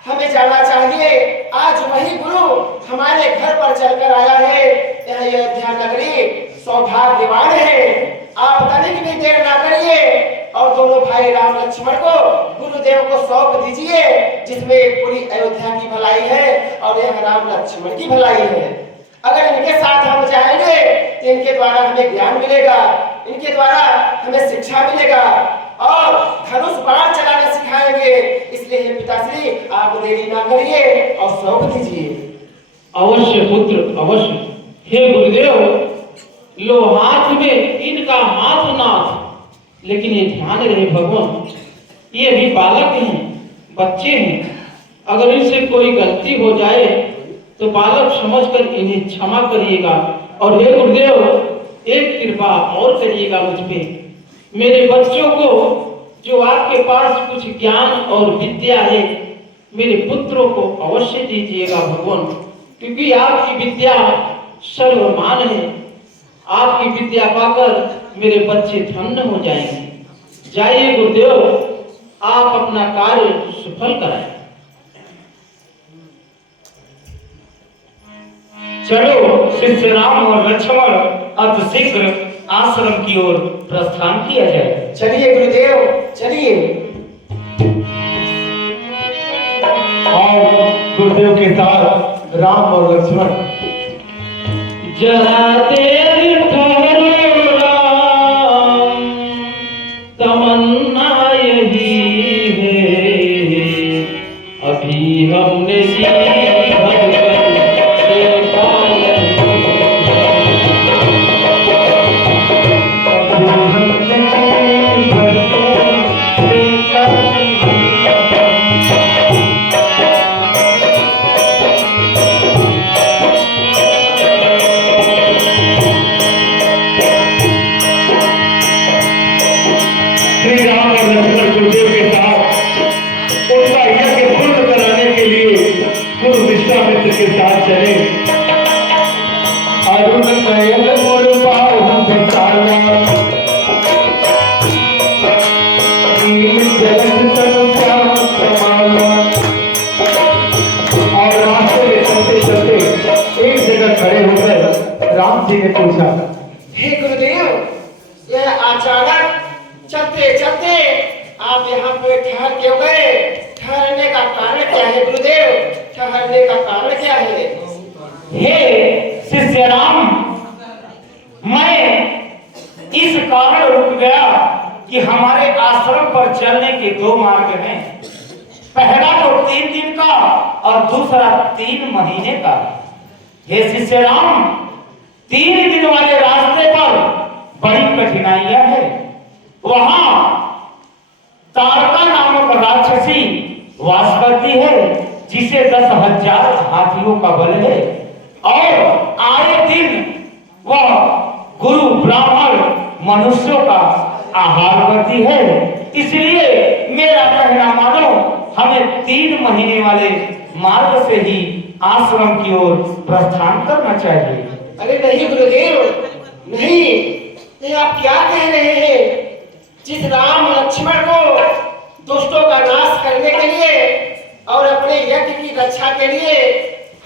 हमें जाना चाहिए, आज वही गुरु हमारे घर पर चलकर आया है। यह अयोध्या नगरी सौभाग्यवान है। आप तनिक भी देर ना करिए और दोनों भाई राम लक्ष्मण को गुरुदेव को सौंप दीजिए, जिसमें पूरी अयोध्या की भलाई है और यह राम लक्ष्मण की भलाई है। अगर इनके साथ हम जाएंगे तो इनके द्वारा हमें ज्ञान मिलेगा, इनके द्वारा हमें शिक्षा मिलेगा और धनुष बाण चलाना सिखाएंगे। इसलिए हे पिताश्री, आप देरी ना करिए और सौंप दीजिए। अवश्य पुत्र, अवश्य। हे गुरुदेव, लो हाथ में इनका हाथ नाथ। लेकिन ये ध्यान रहे भगवान, ये भी बालक हैं, बच्चे हैं। अगर इनसे कोई गलती हो जाए तो बालक समझकर इन्हें क्षमा करिएगा। और हे गुरुदेव, एक कृपा और करिएगा मुझ पे। मेरे बच्चों को, जो आपके पास कुछ ज्ञान और विद्या है, मेरे पुत्रों को अवश्य दीजिएगा भगवान, क्योंकि आपकी विद्या सर्वमान है। आपकी विद्या पाकर मेरे बच्चे धन्य हो जाएंगे। जाइए गुरुदेव, आप अपना कार्य सफल कराएं। चलो शिष्य राम और लक्ष्मण अति शीघ्र आश्रम की ओर प्रस्थान किया जाए। चलिए गुरुदेव, चलिए। और गुरुदेव के साथ राम और लक्ष्मण। जरा देर ठहरो राम, तमन्ना यही है, अभी हमने जी भरकर देखा श्री राम और लक्ष्मण गुरुदेव के साथ उनका यज्ञ पूर्ण कराने के लिए गुरु विश्वामित्र के साथ चले। गए मोर पाँव पे ताला जलन तन श्याम कमाला। और रास्ते में चलते चलते एक जगह खड़े होकर राम जी ने पूछा, हे गुरुदेव, यह अचानक चलते चलते आप यहाँ पे ठहर क्यों गए? ठहरने का कारण क्या है गुरुदेव? ठहरने का कारण क्या है? हे शिष्य राम, मैं इस कारण रुक गया कि हमारे आश्रम पर चलने के दो मार्ग हैं। पहला तो 3 दिन का और दूसरा 3 महीने का। हे शिष्य राम, 3 दिन वाले रास्ते पर बड़ी कठिनाइयां हैं। वहां तारका नामक राक्षसी वास करती है, जिसे 10,000 हाथियों का बल है और आए दिन वह गुरु ब्राह्मण मनुष्यों का आहार करती है। इसलिए मेरा कहना मानो, हमें 3 महीने वाले मार्ग से ही आश्रम की ओर प्रस्थान करना चाहिए। अरे नहीं गुरुदेव, नहीं, ये आप क्या कह रहे हैं? जिस राम लक्ष्मण को दुष्टों का नाश करने के लिए और अपने यज्ञ की रक्षा के लिए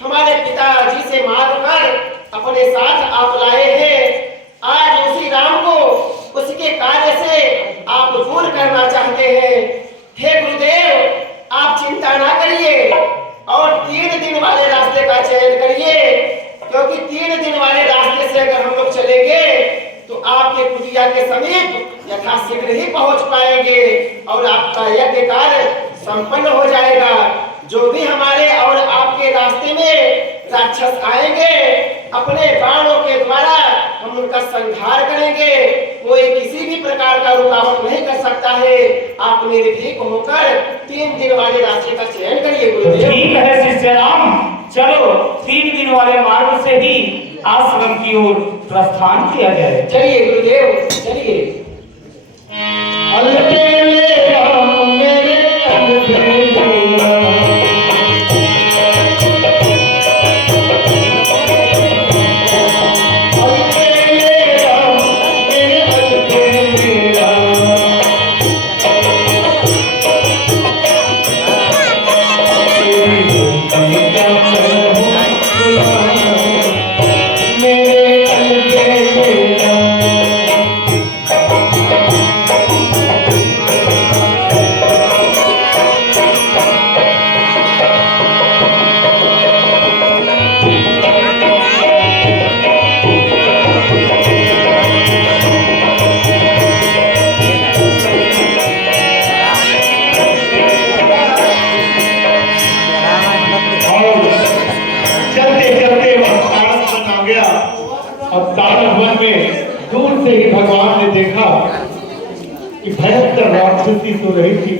हमारे पिताजी से मारकर अपने साथ आप लाए हैं, आज उसी राम को उसके कार्य से आप दूर करना चाहते हैं। हे गुरुदेव, आप चिंता ना करिए और 3 दिन वाले रास्ते का चयन करिए, क्योंकि 3 दिन वाले रास्ते से अगर हम लोग चलेंगे तो आपके कुटिया के समीप यथाशीघ्र ही पहुंच पाएंगे और आपका यज्ञ कार्य संपन्न हो जाएगा। जो भी हमारे और आपके रास्ते में राक्षस आएंगे, अपने बाणों के द्वारा हम उनका संहार करेंगे। कोई किसी भी प्रकार का रुकावट नहीं कर सकता है। आप निर्भीक होकर 3 दिन वाले रास्ते का चयन करिए गुरुदेव। ठीक है शिष्य राम, चलो 3 दिन वाले मार्ग से ही आश्रम की ओर प्रस्थान किया जाए। चलिए गुरुदेव, चलिए। अलबेले राम मेरे अलबेले राम, अलबेले राम मेरे अलबेले राम, तेरी धूम का मैं मेरे अलबेले राम। अब तारक वन में दूर से ही भगवान ने देखा कि भयंकर राक्षसी तो रही थी।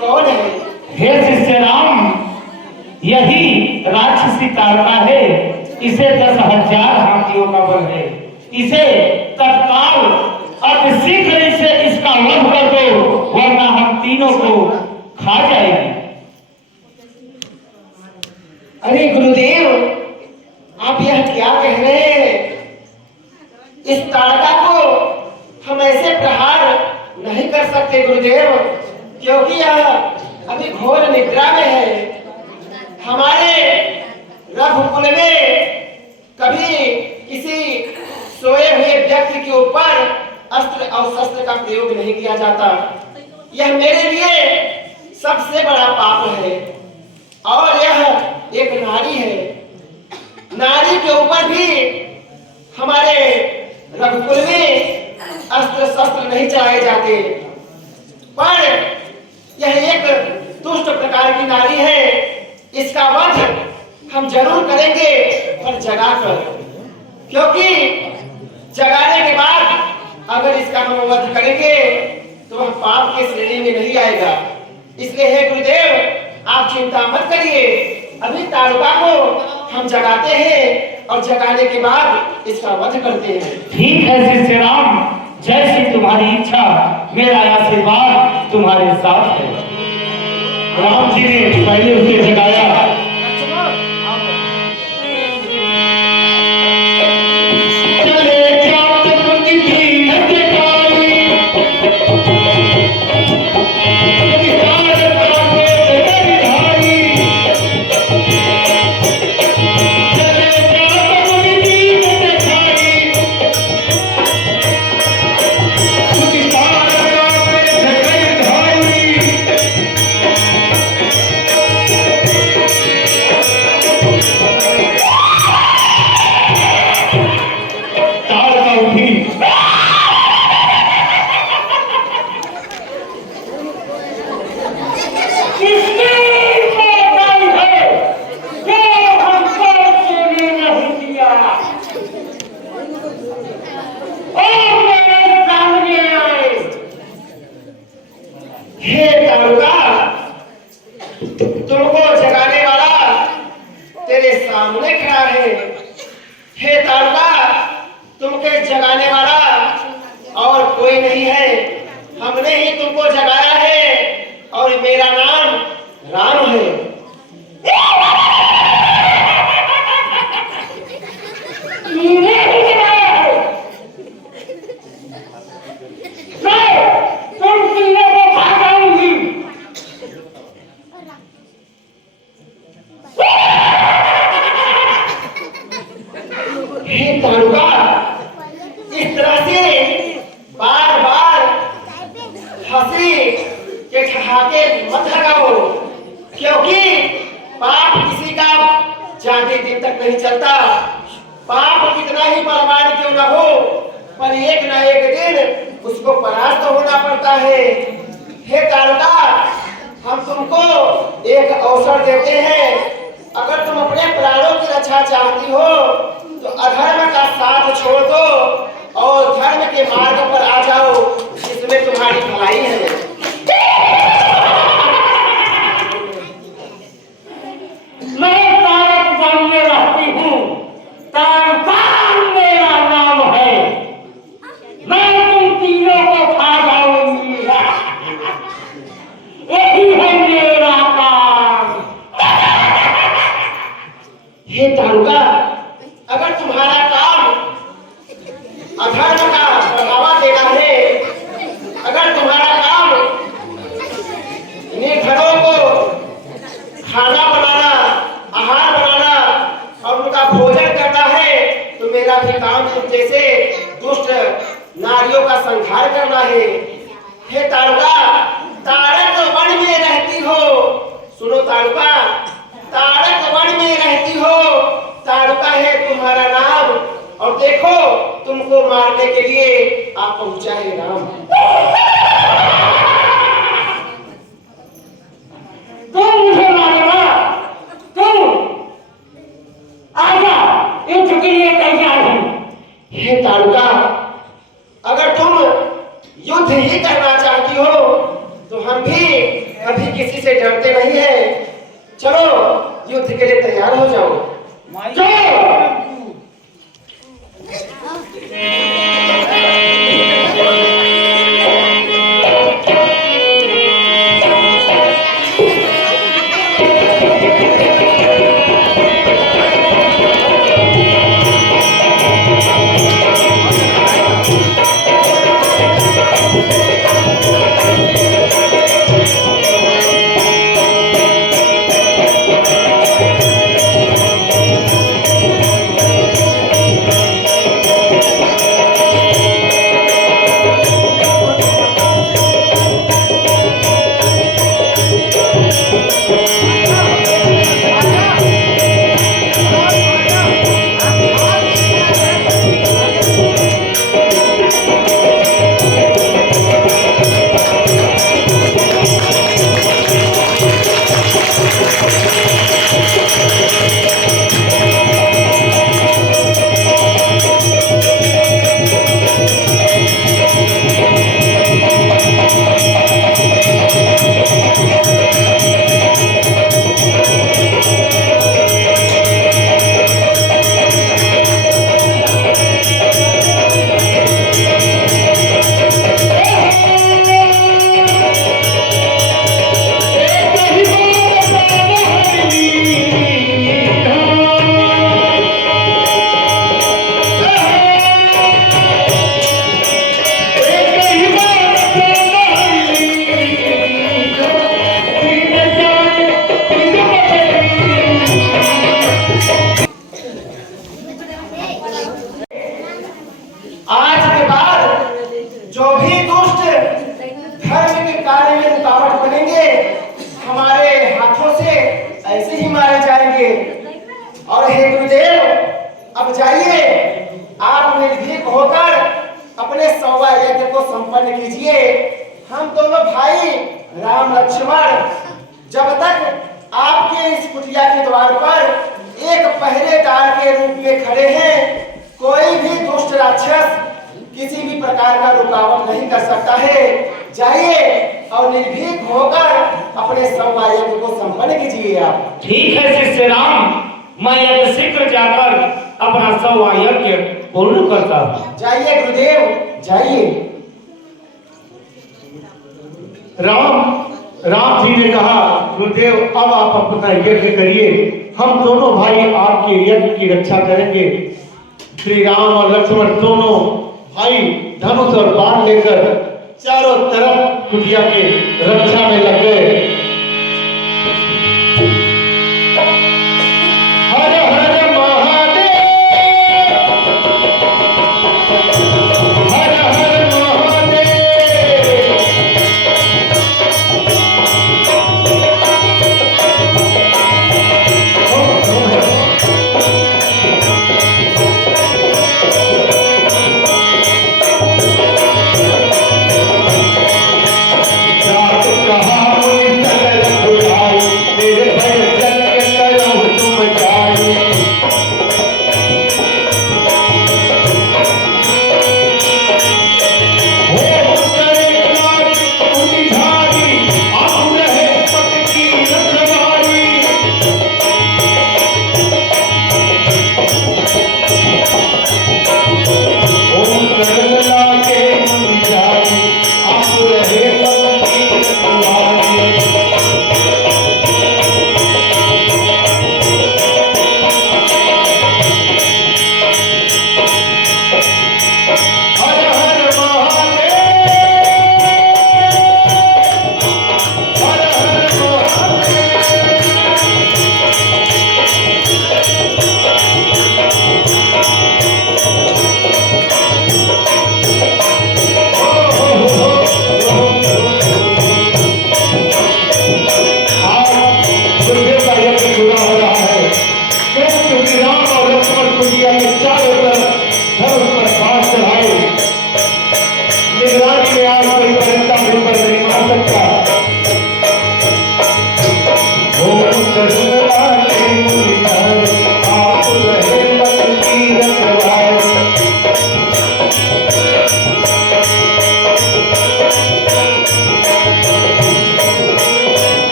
कौन है? हे शिष्य राम, यही राक्षसी तारका है। इसे 10,000 हाथियों का बल है। इसे तत्काल अतिशीघ्र इसे इसका वध कर दो, वरना हम तीनों को खा जाएगी। अरे गुरुदेव, आप यह क्या कह रहे हैं? इस तारका को हम ऐसे प्रहार नहीं कर सकते गुरुदेव, क्योंकि यह अभी घोर निद्रा में है। हमारे रघुकुल में कभी किसी सोए हुए व्यक्ति के ऊपर अस्त्र और शस्त्र का प्रयोग नहीं किया जाता। यह मेरे लिए सबसे बड़ा पाप है और यह एक नारी है। नारी के ऊपर भी हमारे रघुकुल में अस्त्र शस्त्र नहीं चलाए जाते, पर यह एक दुष्ट प्रकार की नारी है। इसका वध हम जरूर करेंगे, पर जगाकर, क्योंकि जगाने के बाद अगर इसका हम वध करेंगे तो वह पाप के श्रेणी में नहीं आएगा। इसलिए हे गुरुदेव आप चिंता मत करिए, अभी ताड़का को हम जगाते हैं और जगाने के बाद इसका वध करते हैं। ठीक है शिष्य राम, जैसी तुम्हारी इच्छा, मेरा आशीर्वाद तुम्हारे साथ है। राम जी ने पहले उसे जगाया। चले जात की न जगाई, अधिकार पावे धारी। चले जात की न जगाई, अधिकार पावे धारी। ताड़का उठी, किसकी मौत है जो हमको सोने नहीं दिया और मेरे सामने आए। हे ताड़का, तुमको जगाने वाला तेरे सामने खड़ा है। हे ताड़का, तुमको जगाने वाला और कोई नहीं है, हमने ही तुमको जगाया है और मेरा नाम राम है। तुमने ही जगाया है। मैं तुम तीनों को खा जाऊंगी। हे ताड़का, इस तरह से बार बार हंसी के ठहाके मत लगाओ, क्योंकि पाप किसी का ज्यादा दिन तक नहीं चलता। पाप कितना ही बलवान क्यों न हो, पर एक न एक दिन उसको परास्त होना पड़ता है। हे ताड़का, हम तुमको एक अवसर देते हैं, अगर तुम अपने प्राणों की रक्षा चाहती हो तो अधर्म का साथ छोड़ दो और धर्म के मार्ग पर आ जाओ, इसमें तुम्हारी भलाई है। मैं तारक वन में रहती हूँ, तारका मेरा नाम है। मैं तुम तीनों को खा जाऊंगी। यही है मेरा काम। हे ताड़का, अगर तुम्हारा काम अधर्म का बढ़ावा देना है, अगर तुम्हारा काम निर्धनों को खाना बनाना, आहार बनाना और उनका भोजन करना है, तो मेरा भी काम तुम जैसे दुष्ट नारियों का संहार करना है। हे ताड़का, तारक वन में रहती हो, सुनो ताड़का, तारक वन में रहती हो, ताड़का है तुम्हारा नाम, और देखो तुमको मारने के लिए आप पहुंचा है राम। तुम मुझे मारेगा, तुम आजा, युद्ध के लिए तैयार हूँ। हे ताड़का, अगर तुम युद्ध ही करना चाहती हो तो हम भी कभी किसी से डरते नहीं है। चलो युद्ध के लिए तैयार हो जाओ। चलो। हम दोनों भाई राम लक्ष्मण जब तक आपके इस कुटिया के द्वार पर एक पहरेदार के रूप में खड़े हैं, कोई भी दुष्ट राक्षस किसी भी प्रकार का रुकावट नहीं कर सकता है। जाइए और निर्भीक होकर अपने संवायक को संपन्न कीजिए आप। ठीक है शिष्य राम, मैं यज्ञ शीघ्र जाकर अपना संवायज्ञ पूर्ण करता हूँ। जाइए गुरुदेव जाइए। राम जी ने कहा, गुरुदेव अब आप अपना यज्ञ करिए, हम दोनों भाई आपके यज्ञ की रक्षा करेंगे। श्री राम और लक्ष्मण दोनों भाई धनुष और बाण लेकर चारों तरफ कुटिया के रक्षा में लग गए। हर हर महादेव, हर हर महादेव।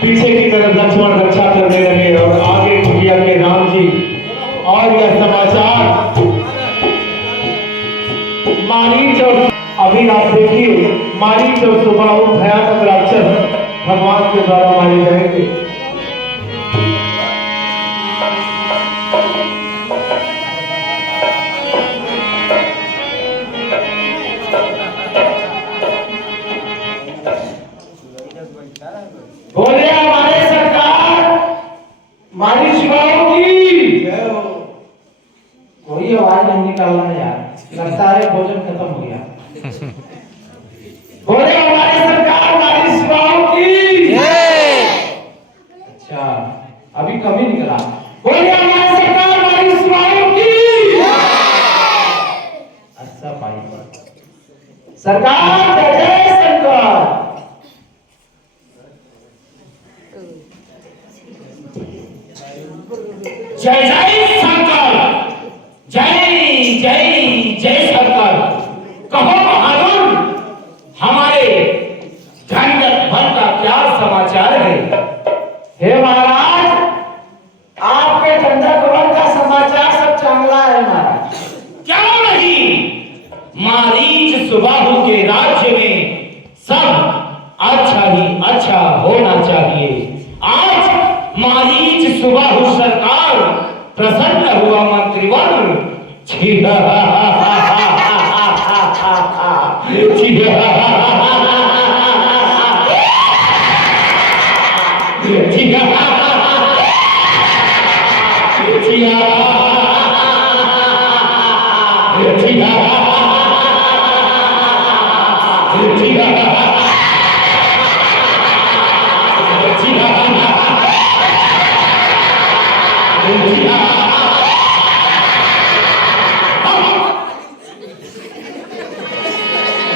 पीछे की तरफ लक्ष्मण रक्षा करने लगे और आगे कुटिया के राम जी। और यह समाचार मारीच और अभी आप देखिए, मारीच और सुबाहु भयानक राक्षस भगवान के द्वारा मारे जाएंगे। बोले हमारे सरकार मारी शिवाओं कोई आवाज नहीं निकाल रहा है यार, लगता है भोजन खत्म हो गया। बोले हमारी सरकार हमारी सेवाओं की। अच्छा, अभी कभी निकला। बोले हमारी सरकार हमारी सेवाओं की। अच्छा भाई, सरकार जय जय शंकर। जय जय शंकर, जय जय जय शंकर। कहो बहादुर, हमारे झंझट भर का क्या समाचार है? हे महाराज, आपके ठंडक वन का समाचार सब चांगला है महाराज। क्यों नहीं? मारीच सुबाहु के राज्य में सब अच्छा ही अच्छा होना चाहिए। आज मारीच सुबाहु सरकार प्रसन्न हुआ मंत्रिवर्ग।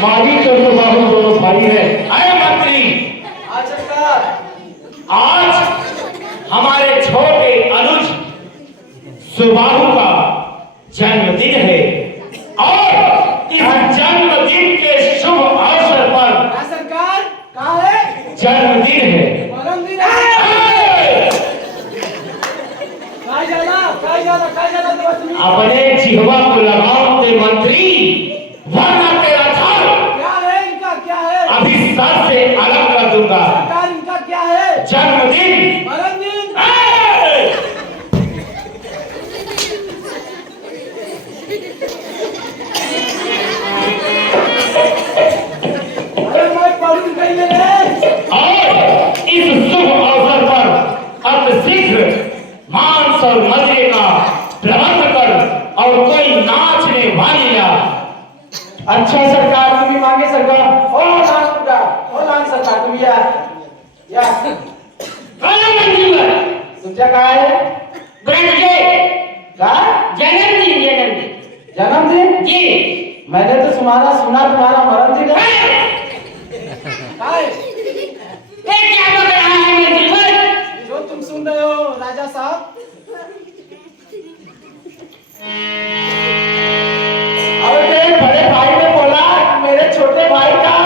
मारी तो बाबू दोनों भाई है। अरे मंत्री, आज सरकार, आज हमारे छोटे अनुज सुबाहु का जन्मदिन है और इस जन्मदिन के शुभ अवसर पर सरकार कहाँ है? जन्मदिन है। जन्मदिन है। काय जाना अपने जिह्वा को लगाओ ते मंत्री, वरना तेरा धर्म क्या है? इनका क्या है? अभी सर से अलग कर दूंगा। सरकार इनका क्या है? जन्मदिन जन्मदिन। अरे मैं पढ़ू गई है। और इस शुभ अवसर पर अतिशीघ्र मांस और मदिरे का प्रबंध कर और कोई नाचने वाली ला। अच्छा सरकार, तुम ही मांगे सरकार। ओ लान सरकार, तुम या कौन मंजूर? तुमच्या काय है? ब्रह्मजे का जन्मदिन जन्मदिन? जी। मैंने तो सुना तुम्हारा मरणदिन है। काय? ये क्या बक रहा है मंजूर? जो तुम सुन रहे हो राजा साहब। अब मेरे बड़े भाई ने बोला मेरे छोटे भाई का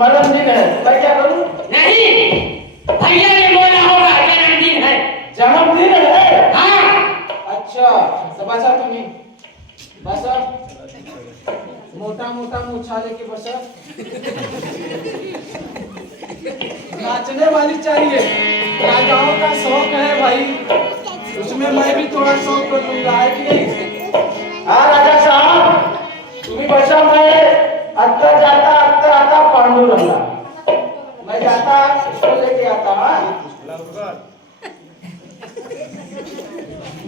मरणदिन है, मैं क्या करूं? नहीं, भैया ने बोला होगा जन्मदिन है। जन्मदिन है? हाँ। अच्छा, तो बसा तुम्ही बसा, मोटा मोटा मुछा लेके बसा। नाचने वाली चाहिए, राजाओं का शौक है भाई, उसमें मैं भी थोड़ा शौक कर लूंगा, है कि नहीं? हाँ राजा साहब, तुम्ही बसा, मैं अत्तर जाता अत्तर आता पांडुरंगा, मैं जाता इसको लेके आता।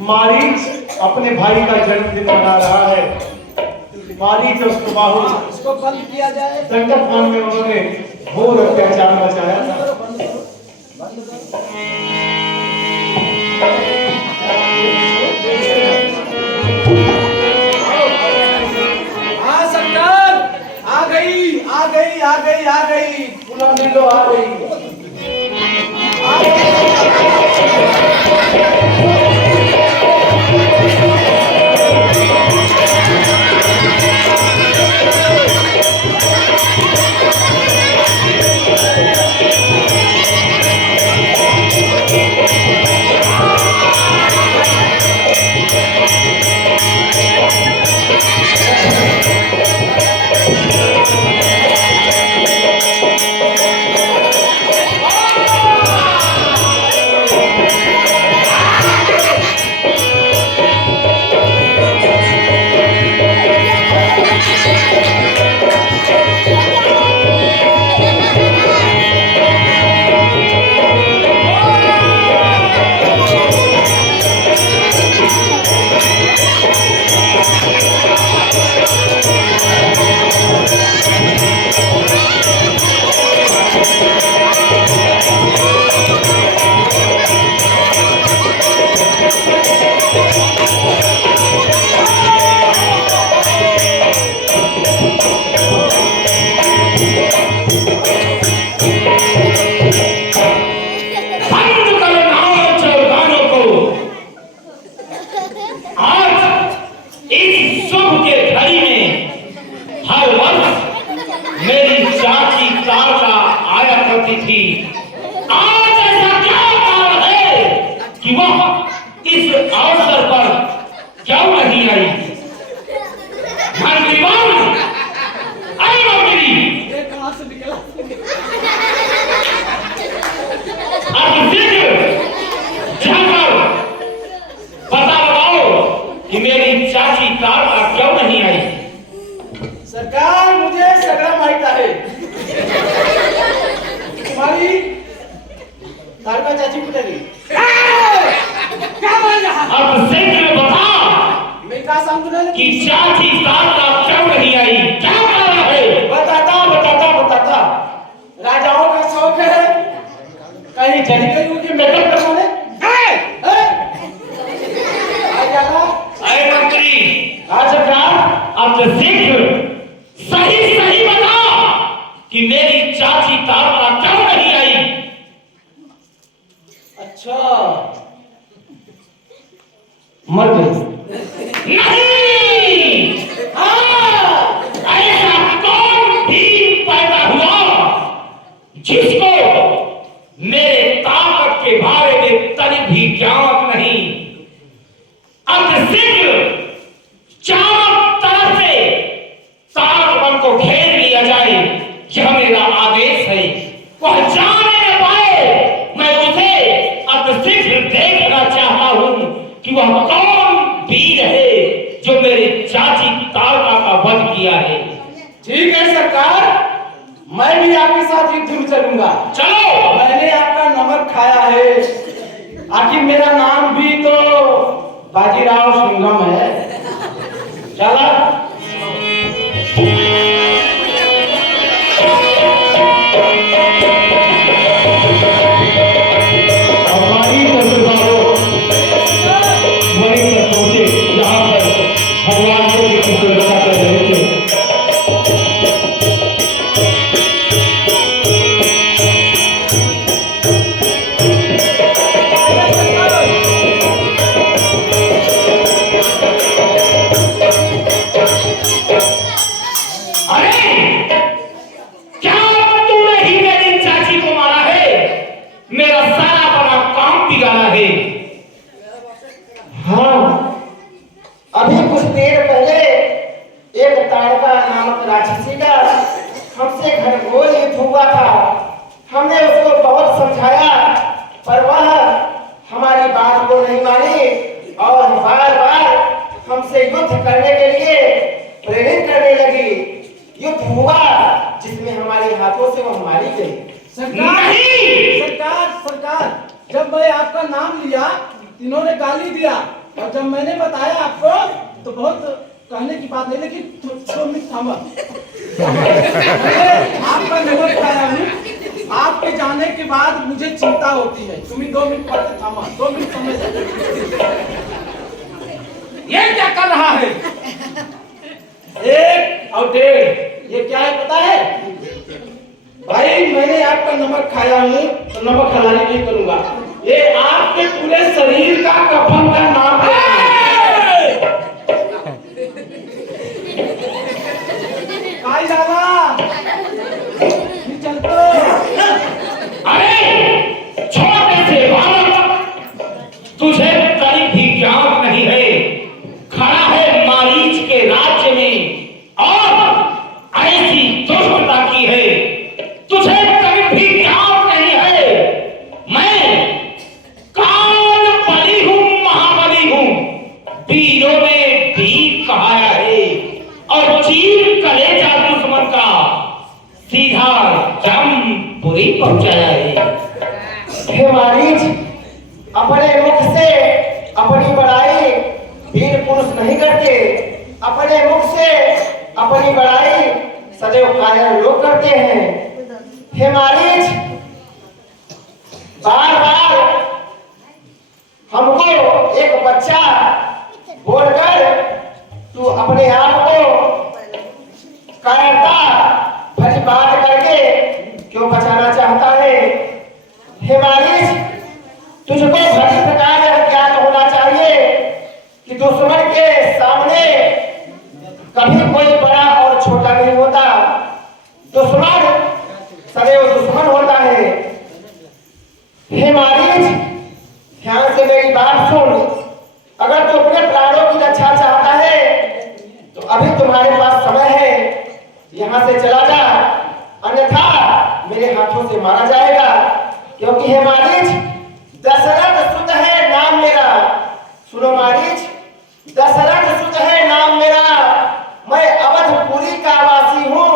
मारीच अपने भाई का जन्मदिन मना रहा है। मारीच और सुबाहु इसको बंद किया जाए। संकट काल में उन्होंने घोर अत्याचार मचाया था। हाँ सरकार, आ गई पुनः मिलो, आ गई। आज इस शुभ के घड़ी में हर वर्ष मेरी चाची तारका आया करती थी। आज ऐसा क्या कारण है कि वह इस अवसर पर क्यों नहीं आई? आई मंत्री, अब जाकर पता लगाओ कि मेरी चाची तारका क्यों नहीं आई। सरकार, मुझे सगड़ा माहित है तुम्हारी तारका चाची कुठे गई? क्या बोल रहा है? अब शीघ्र बता मैं क्या समझ कि चाची तारका क्यों नहीं आई, क्या कारण है? बताता। राजाओं का शौक है कहीं चली गई उनकी मेकअप करवाने। अरे मंत्री, अब तो शीघ्र सही बता कि मेरी चाची तारका क्यों नहीं आई। अच्छा, मर गई? नहीं, ऐसा कौन भी पैदा हुआ जिसको मेरे ताकत के बारे में तनिक भी ज्ञान नहीं। अब शीघ्र चारों तरफ से तारकमन को घेर लिया जाए, यह मेरा आदेश है। वह जाने न पाए। मैं उसे अब शीघ्र देखना चाहता हूं कि वह कौन वीर है जो मेरे चाची तारका का वध किया है। ठीक है सरकार, मैं भी आपके साथ युद्ध में चलूंगा। चलो। मैंने आपका नमक खाया है, आखिर मेरा नाम भी तो बाजीराव सिंघम है। चला। हमारी तस्वीरों वहीं तक पहुंचे जहां पर भगवान को भी सुरक्षा कर रहे थे। अभी कुछ देर पहले एक तारका नामक राक्षसी का हमसे घनघोर युद्ध हुआ था। हमने उसको बहुत समझाया पर वह हमारी बात को नहीं मानी और बार बार हमसे युद्ध करने के लिए प्रेरित करने लगी। युद्ध हुआ जिसमें हमारे हाथों से वह मारी गई। सरकार, जब मैं आपका नाम लिया इन्होंने गाली दिया और जब मैंने बताया आपको तो बहुत कहने की बात नहीं, लेकिन 2 मिनट थामा। आपका नमक खाया हूँ, आपके जाने के बाद मुझे चिंता होती है। तुम्हें 2 मिनट पढ़ते थामा, 2 मिनट समय दे। ये क्या कर रहा है? 1 और 1.5 ये क्या है पता है भाई? मैंने आपका नमक खाया हूँ तो नमक खिलाने नहीं करूंगा। ये आपके पूरे शरीर का कफन का नाम है। आई दादा चलतो। अरे छोटे से बालक, तुझे कहीं भी ज्ञान नहीं है। खड़ा है मारीच के राज्य में और ऐसी दुष्टता की है, तुझे कहीं भी ज्ञान नहीं है। मैं काल बली हूं, महाबली हूं, वीरों ने वीर कहाया है और चीर कलेजा दुश्मन का सीधा जमपुरी पहुंचाया है। हे मारीच, अपने मुख से अपनी बड़ाई वीर पुरुष नहीं करते। अपने मुख से अपनी बड़ाई सदैव कायर लोग करते हैं। हे मारीच, बार बार हमको एक बच्चा बोलकर तू अपने आप को कायरता भरी बात करके क्यों बचाना चाहता है? हे मारीच, तुझको भली प्रकार यह ज्ञान होना चाहिए कि दुश्मन के सामने कभी कोई बड़ा और छोटा नहीं होता। दुश्मन सदैव दुश्मन होता है। हे मारीच, ध्यान से मेरी बात सुन। अगर तू अपने प्राणों की रक्षा चाहता है तो अभी तुम्हारे पास समय है, यहाँ से चला जा, अन्यथा मेरे हाथों से मारा जाएगा। क्योंकि हे मारीच, दशरथ सुत है नाम मेरा। सुनो मारीच, दशरथ सुत है नाम मेरा। मैं अवधपुरी का वासी हूँ।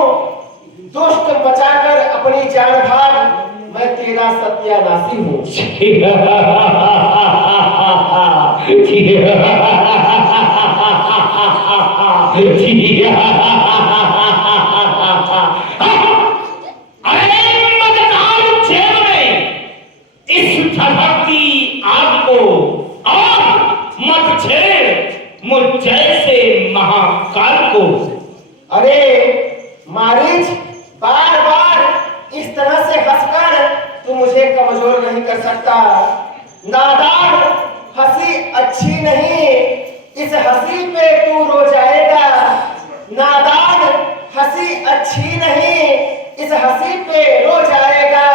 दुष्ट बचाकर अपनी जान भाग, मैं तेरा सत्यानाशी हूँ। अरे मजदार जेल में इस धधकती आग को और मत छेड़ मुझ जैसे महाकाल को। अरे मारीच, बार बार इस तरह से हंसकर तू मुझे कमजोर नहीं कर सकता। नादान, हंसी अच्छी नहीं, इस हंसी पे तू रो जाएगा। नादान, हंसी अच्छी नहीं, इस हंसी पे रो जाएगा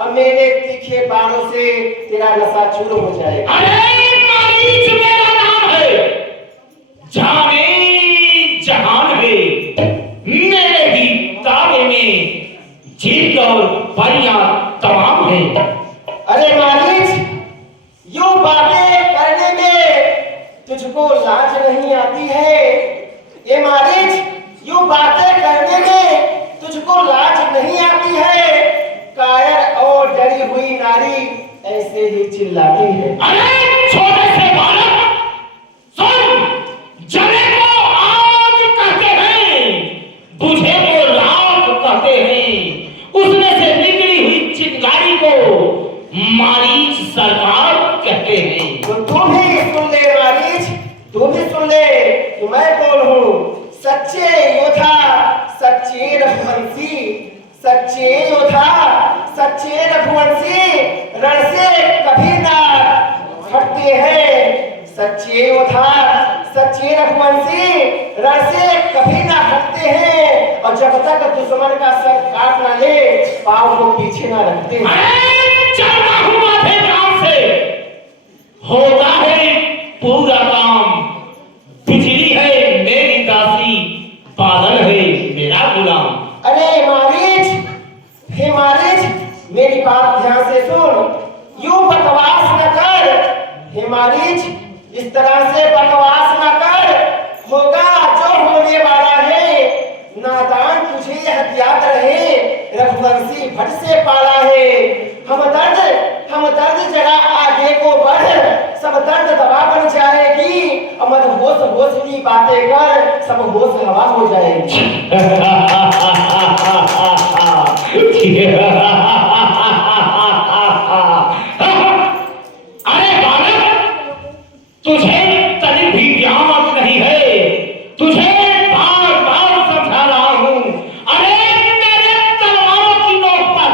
और मेरे तीखे बाणों से तेरा नशा चूर हो जाएगा। अरे मारीच मेरा नाम है, जाने जहान है, मेरे ही ताबे में जीत और परियां तमाम है। अरे मारीच, यूं बातें करने में तुझको लाज नहीं आती है। ये मारीच, यूं बातें करने में तुझको लाज नहीं आती है। कायर और डरी हुई नारी ऐसे ही चिल्लाती है। अरे छोटे से बालक सुन, जले को आग कहते हैं, बुझे को राख कहते हैं, उसमें से निकली हुई चिंगारी को मारीच सरकार कहते हैं। तो तू भी सुन ले मारीच, तू भी सुन ले कि मैं कौन हूँ। सच्चे योद्धा, सच्चे रघुवंशी, सच्चे योद्धा, सच्चे रघुवंशी रण से कभी ना हटते हैं। सच्चे योद्धा, सच्चे रघुवंशी रण से कभी ना हटते हैं और जब तक दुश्मन का सर काट ना ले पाँव को पीछे ना रखते हैं। अरे चलता हूँ माथे काम से, होता है पूरा काम, बिजली है मेरी दासी, बादल है मेरा गुलाम। अरे मारीच, हे मारीच, मेरी बात ध्यान से सुन। यूं बकवास न कर हे मारीच, इस तरह से बकवास न कर। होगा जो होने वाला है। नादान, तुझे यह याद रहे, रघुवंशी भट से पाला है। हम दर्द जरा आगे को बढ़, सब दर्द दवा बन जाएगी। अमर होश होश की बातें कर, सब होश हवा हो जाएगी। अरे बालक, तुझे तनिक भी ज्ञान नहीं है, तुझे बार बार समझा रहा हूं। अरे मेरे तलवारों की नोक पर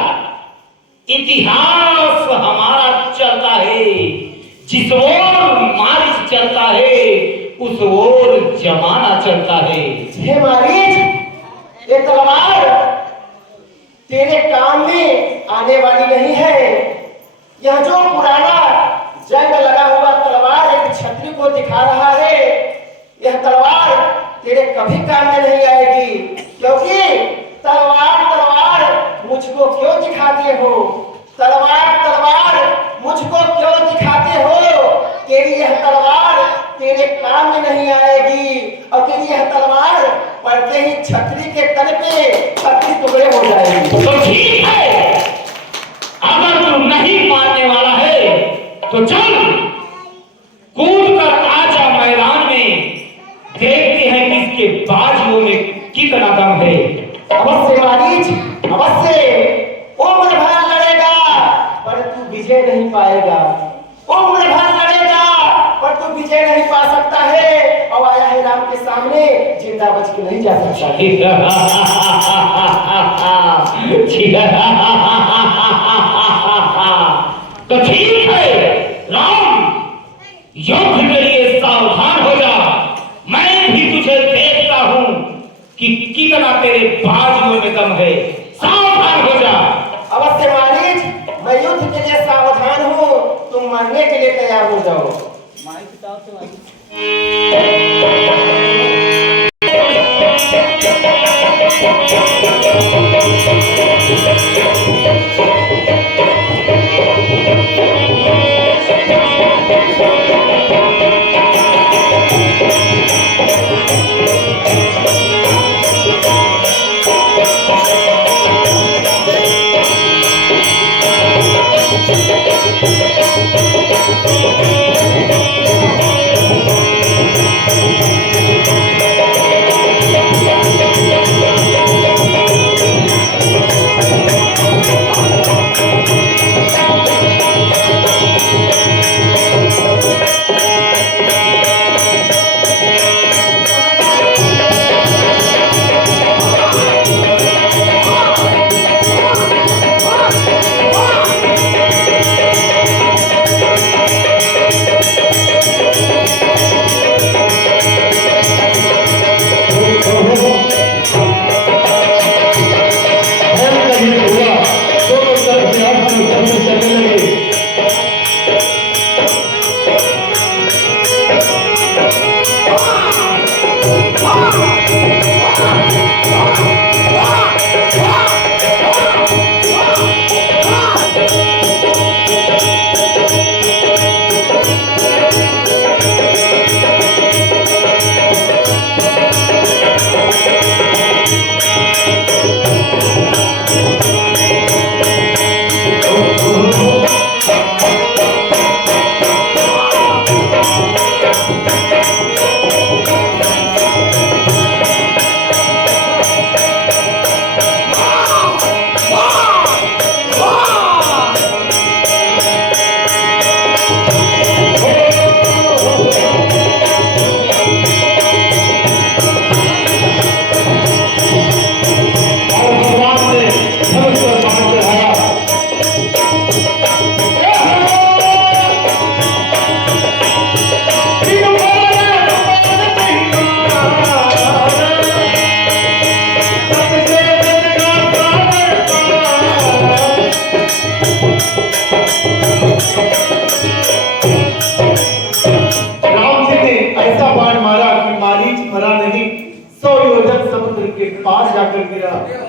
इतिहास हमारा चलता है, जिस ओर मारिच चलता है उस ओर जमाना चलता है। हे मारीच, ये तलवार तेरे काम में आने वाली नहीं है। यह जो पुराना जंग लगा हुआ तलवार एक छतरी को दिखा रहा है, यह तलवार तेरे कभी काम में नहीं आएगी। क्योंकि तलवार मुझको क्यों दिखाते हो? तलवार मुझको क्यों दिखाते हो? तेरी यह तलवार तेरे काम में नहीं आएगी और तेरी यह तलवार पड़ते ही छतरी के तल पे छतरी टुकड़े हो जाएगी। तो ठीक है, अगर तू नहीं मानने वाला है तो चल कूद कर आजा मैदान में, देखते हैं किसके बाजुओं में कितना दम है। अवश्य मारीच, अवश्य उम्र भर लड़ेगा पर तू विजय नहीं पाएगा। उम्र भर लड़ेगा पर तू विजय नहीं पा सकता है और आया है राम के सामने जिंदा बच के नहीं जा सकता। तो ठीक है, राम युद्ध के लिए सावधान हो कि कितना तेरे बाजुओं में दम है। सावधान हो जा। अवश्य मालिक, मैं युद्ध के लिए सावधान हूँ, तुम मरने के लिए तैयार हो जाओ।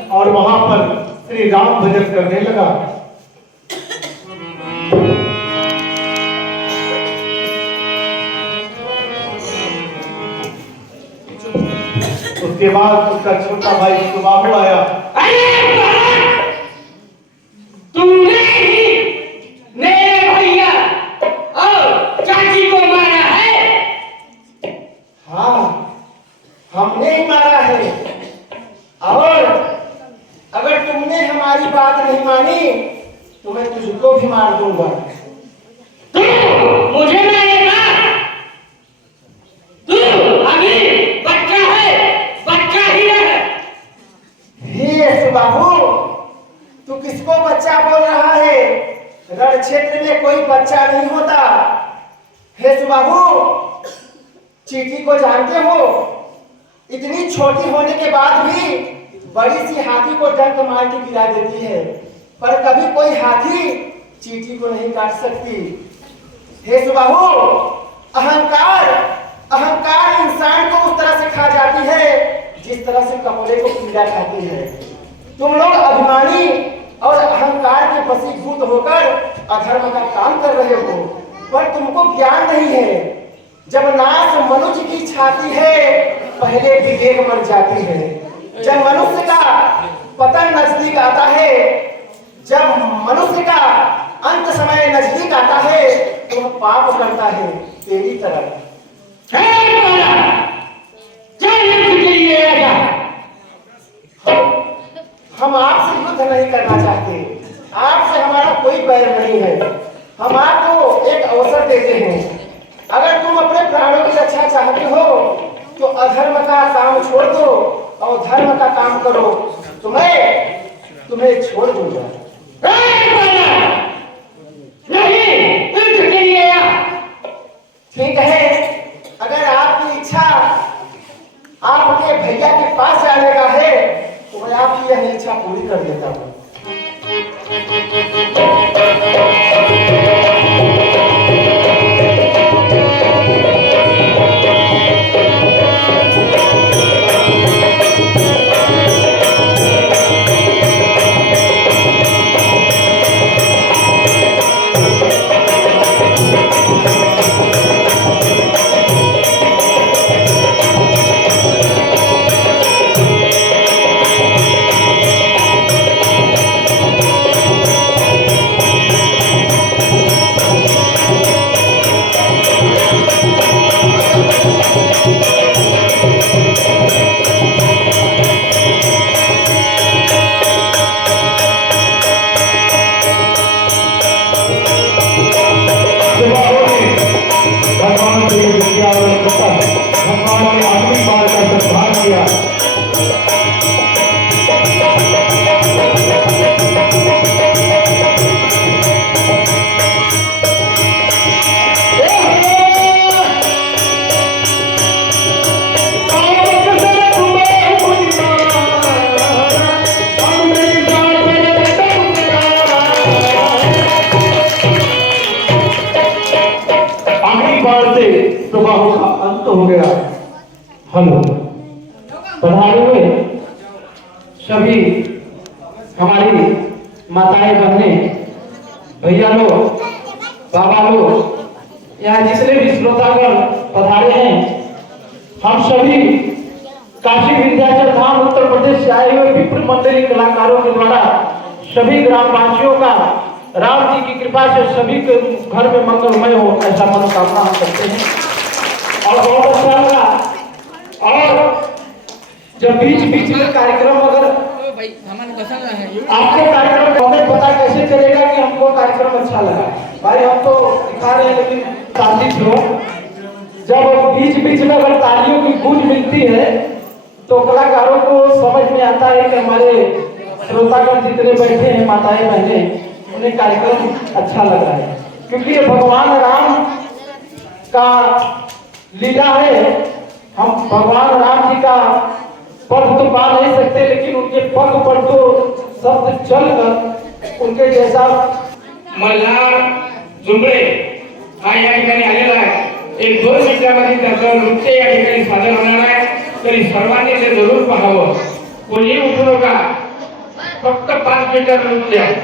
और वहां पर श्री राम भजन करने लगा। उसके बाद उसका छोटा भाई सुबाहु आया। तुमने ही मेरे भैया और चाची को मारा है? हाँ, हमने ही मारा है। और अगर तुमने हमारी बात नहीं मानी तो मैं तुझको भी मार दूंगा। तू मुझे मारेगा? तू अभी बच्चा है, बच्चा ही है। हे बाबू, तू किसको बच्चा बोल रहा है? रण क्षेत्र में कोई बच्चा नहीं होता। हे बाबू, चींटी को जानते हो? इतनी छोटी होने के बाद भी बड़ी सी हाथी को डंक मार के गिरा देती है, पर कभी कोई हाथी चींटी को नहीं काट सकती। हे सुबाहु, अहंकार अहंकार इंसान को उस तरह से खा जाती है जिस तरह से कपड़े को कीड़ा खाती है। तुम लोग अभिमानी और अहंकार के वशीभूत होकर अधर्म का काम कर रहे हो, पर तुमको ज्ञान नहीं है। जब नाश मनुष्य की छाती है, पहले विवेक मर जाती है। जब मनुष्य का पतन नजदीक आता है, जब मनुष्य का अंत समय नजदीक आता है, तो वह पाप करता है तेरी तरह। हम आपसे युद्ध नहीं करना चाहते, आपसे हमारा कोई बैर नहीं है। हम आपको एक अवसर देते हैं। अगर तुम अपने प्राणों की रक्षा चाहते हो तो अधर्म का काम छोड़ दो और धर्म का काम करो, तुम्हें छोड़ दूंगा। ठीक है, अगर आपकी इच्छा आपके भैया के पास जाने का है तो मैं आपकी यह इच्छा पूरी कर देता हूँ। भगवान की विद्या और भगवान ने अपनी बात का सद्भाव किया। प्रभाव का अंत हो गया। हेलो, पधारे हुए सभी हमारी माताएं बहनें, भैया लोग, बाबा लोग, यहाँ जितने भी श्रोतागण पधारे हैं, हम सभी काशी विंध्याचल धाम उत्तर प्रदेश से आए हुए विप्र मंडली कलाकारों के द्वारा सभी ग्रामवासियों का राम जी की कृपा से सभी के घर में मंगलमय हो, ऐसा मनोकामना हम करते हैं। और बहुत अच्छा लगा। और जब बीच बीच में कार्यक्रम अगर आपको कार्यक्रम हमें पता कैसे चलेगा कि हमको कार्यक्रम अच्छा लगा? भाई हम तो दिखा रहे हैं, लेकिन ताली हो जब बीच बीच में अगर तालियों की गूंज मिलती है तो कलाकारों को समझ में आता है कि हमारे श्रोतागण जितने बैठे हैं, माताएं बहनें, उन्हें कार्यक्रम अच्छा लग रहा है। क्योंकि ये भगवान राम का लीला है। हम भगवान राम जी का पद तो पा नहीं सकते, लेकिन उनके पद पर तो शब्द चलकर उनके जैसा मल्हार जुंबळे हा या ठिकाणी आलेला आहे। एक 2 मिनिटांमध्ये त्याचं नृत्य या ठिकाणी सादर होणार आहे, तरी सर्वांनी ते जरूर पाहावं। कोणी उठू नका, फक्त 5 मिनिटाचं नृत्य आहे।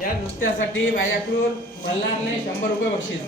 या नृत्यासाठी माझ्याकडून मल्हारने 100 रुपये बक्षीस.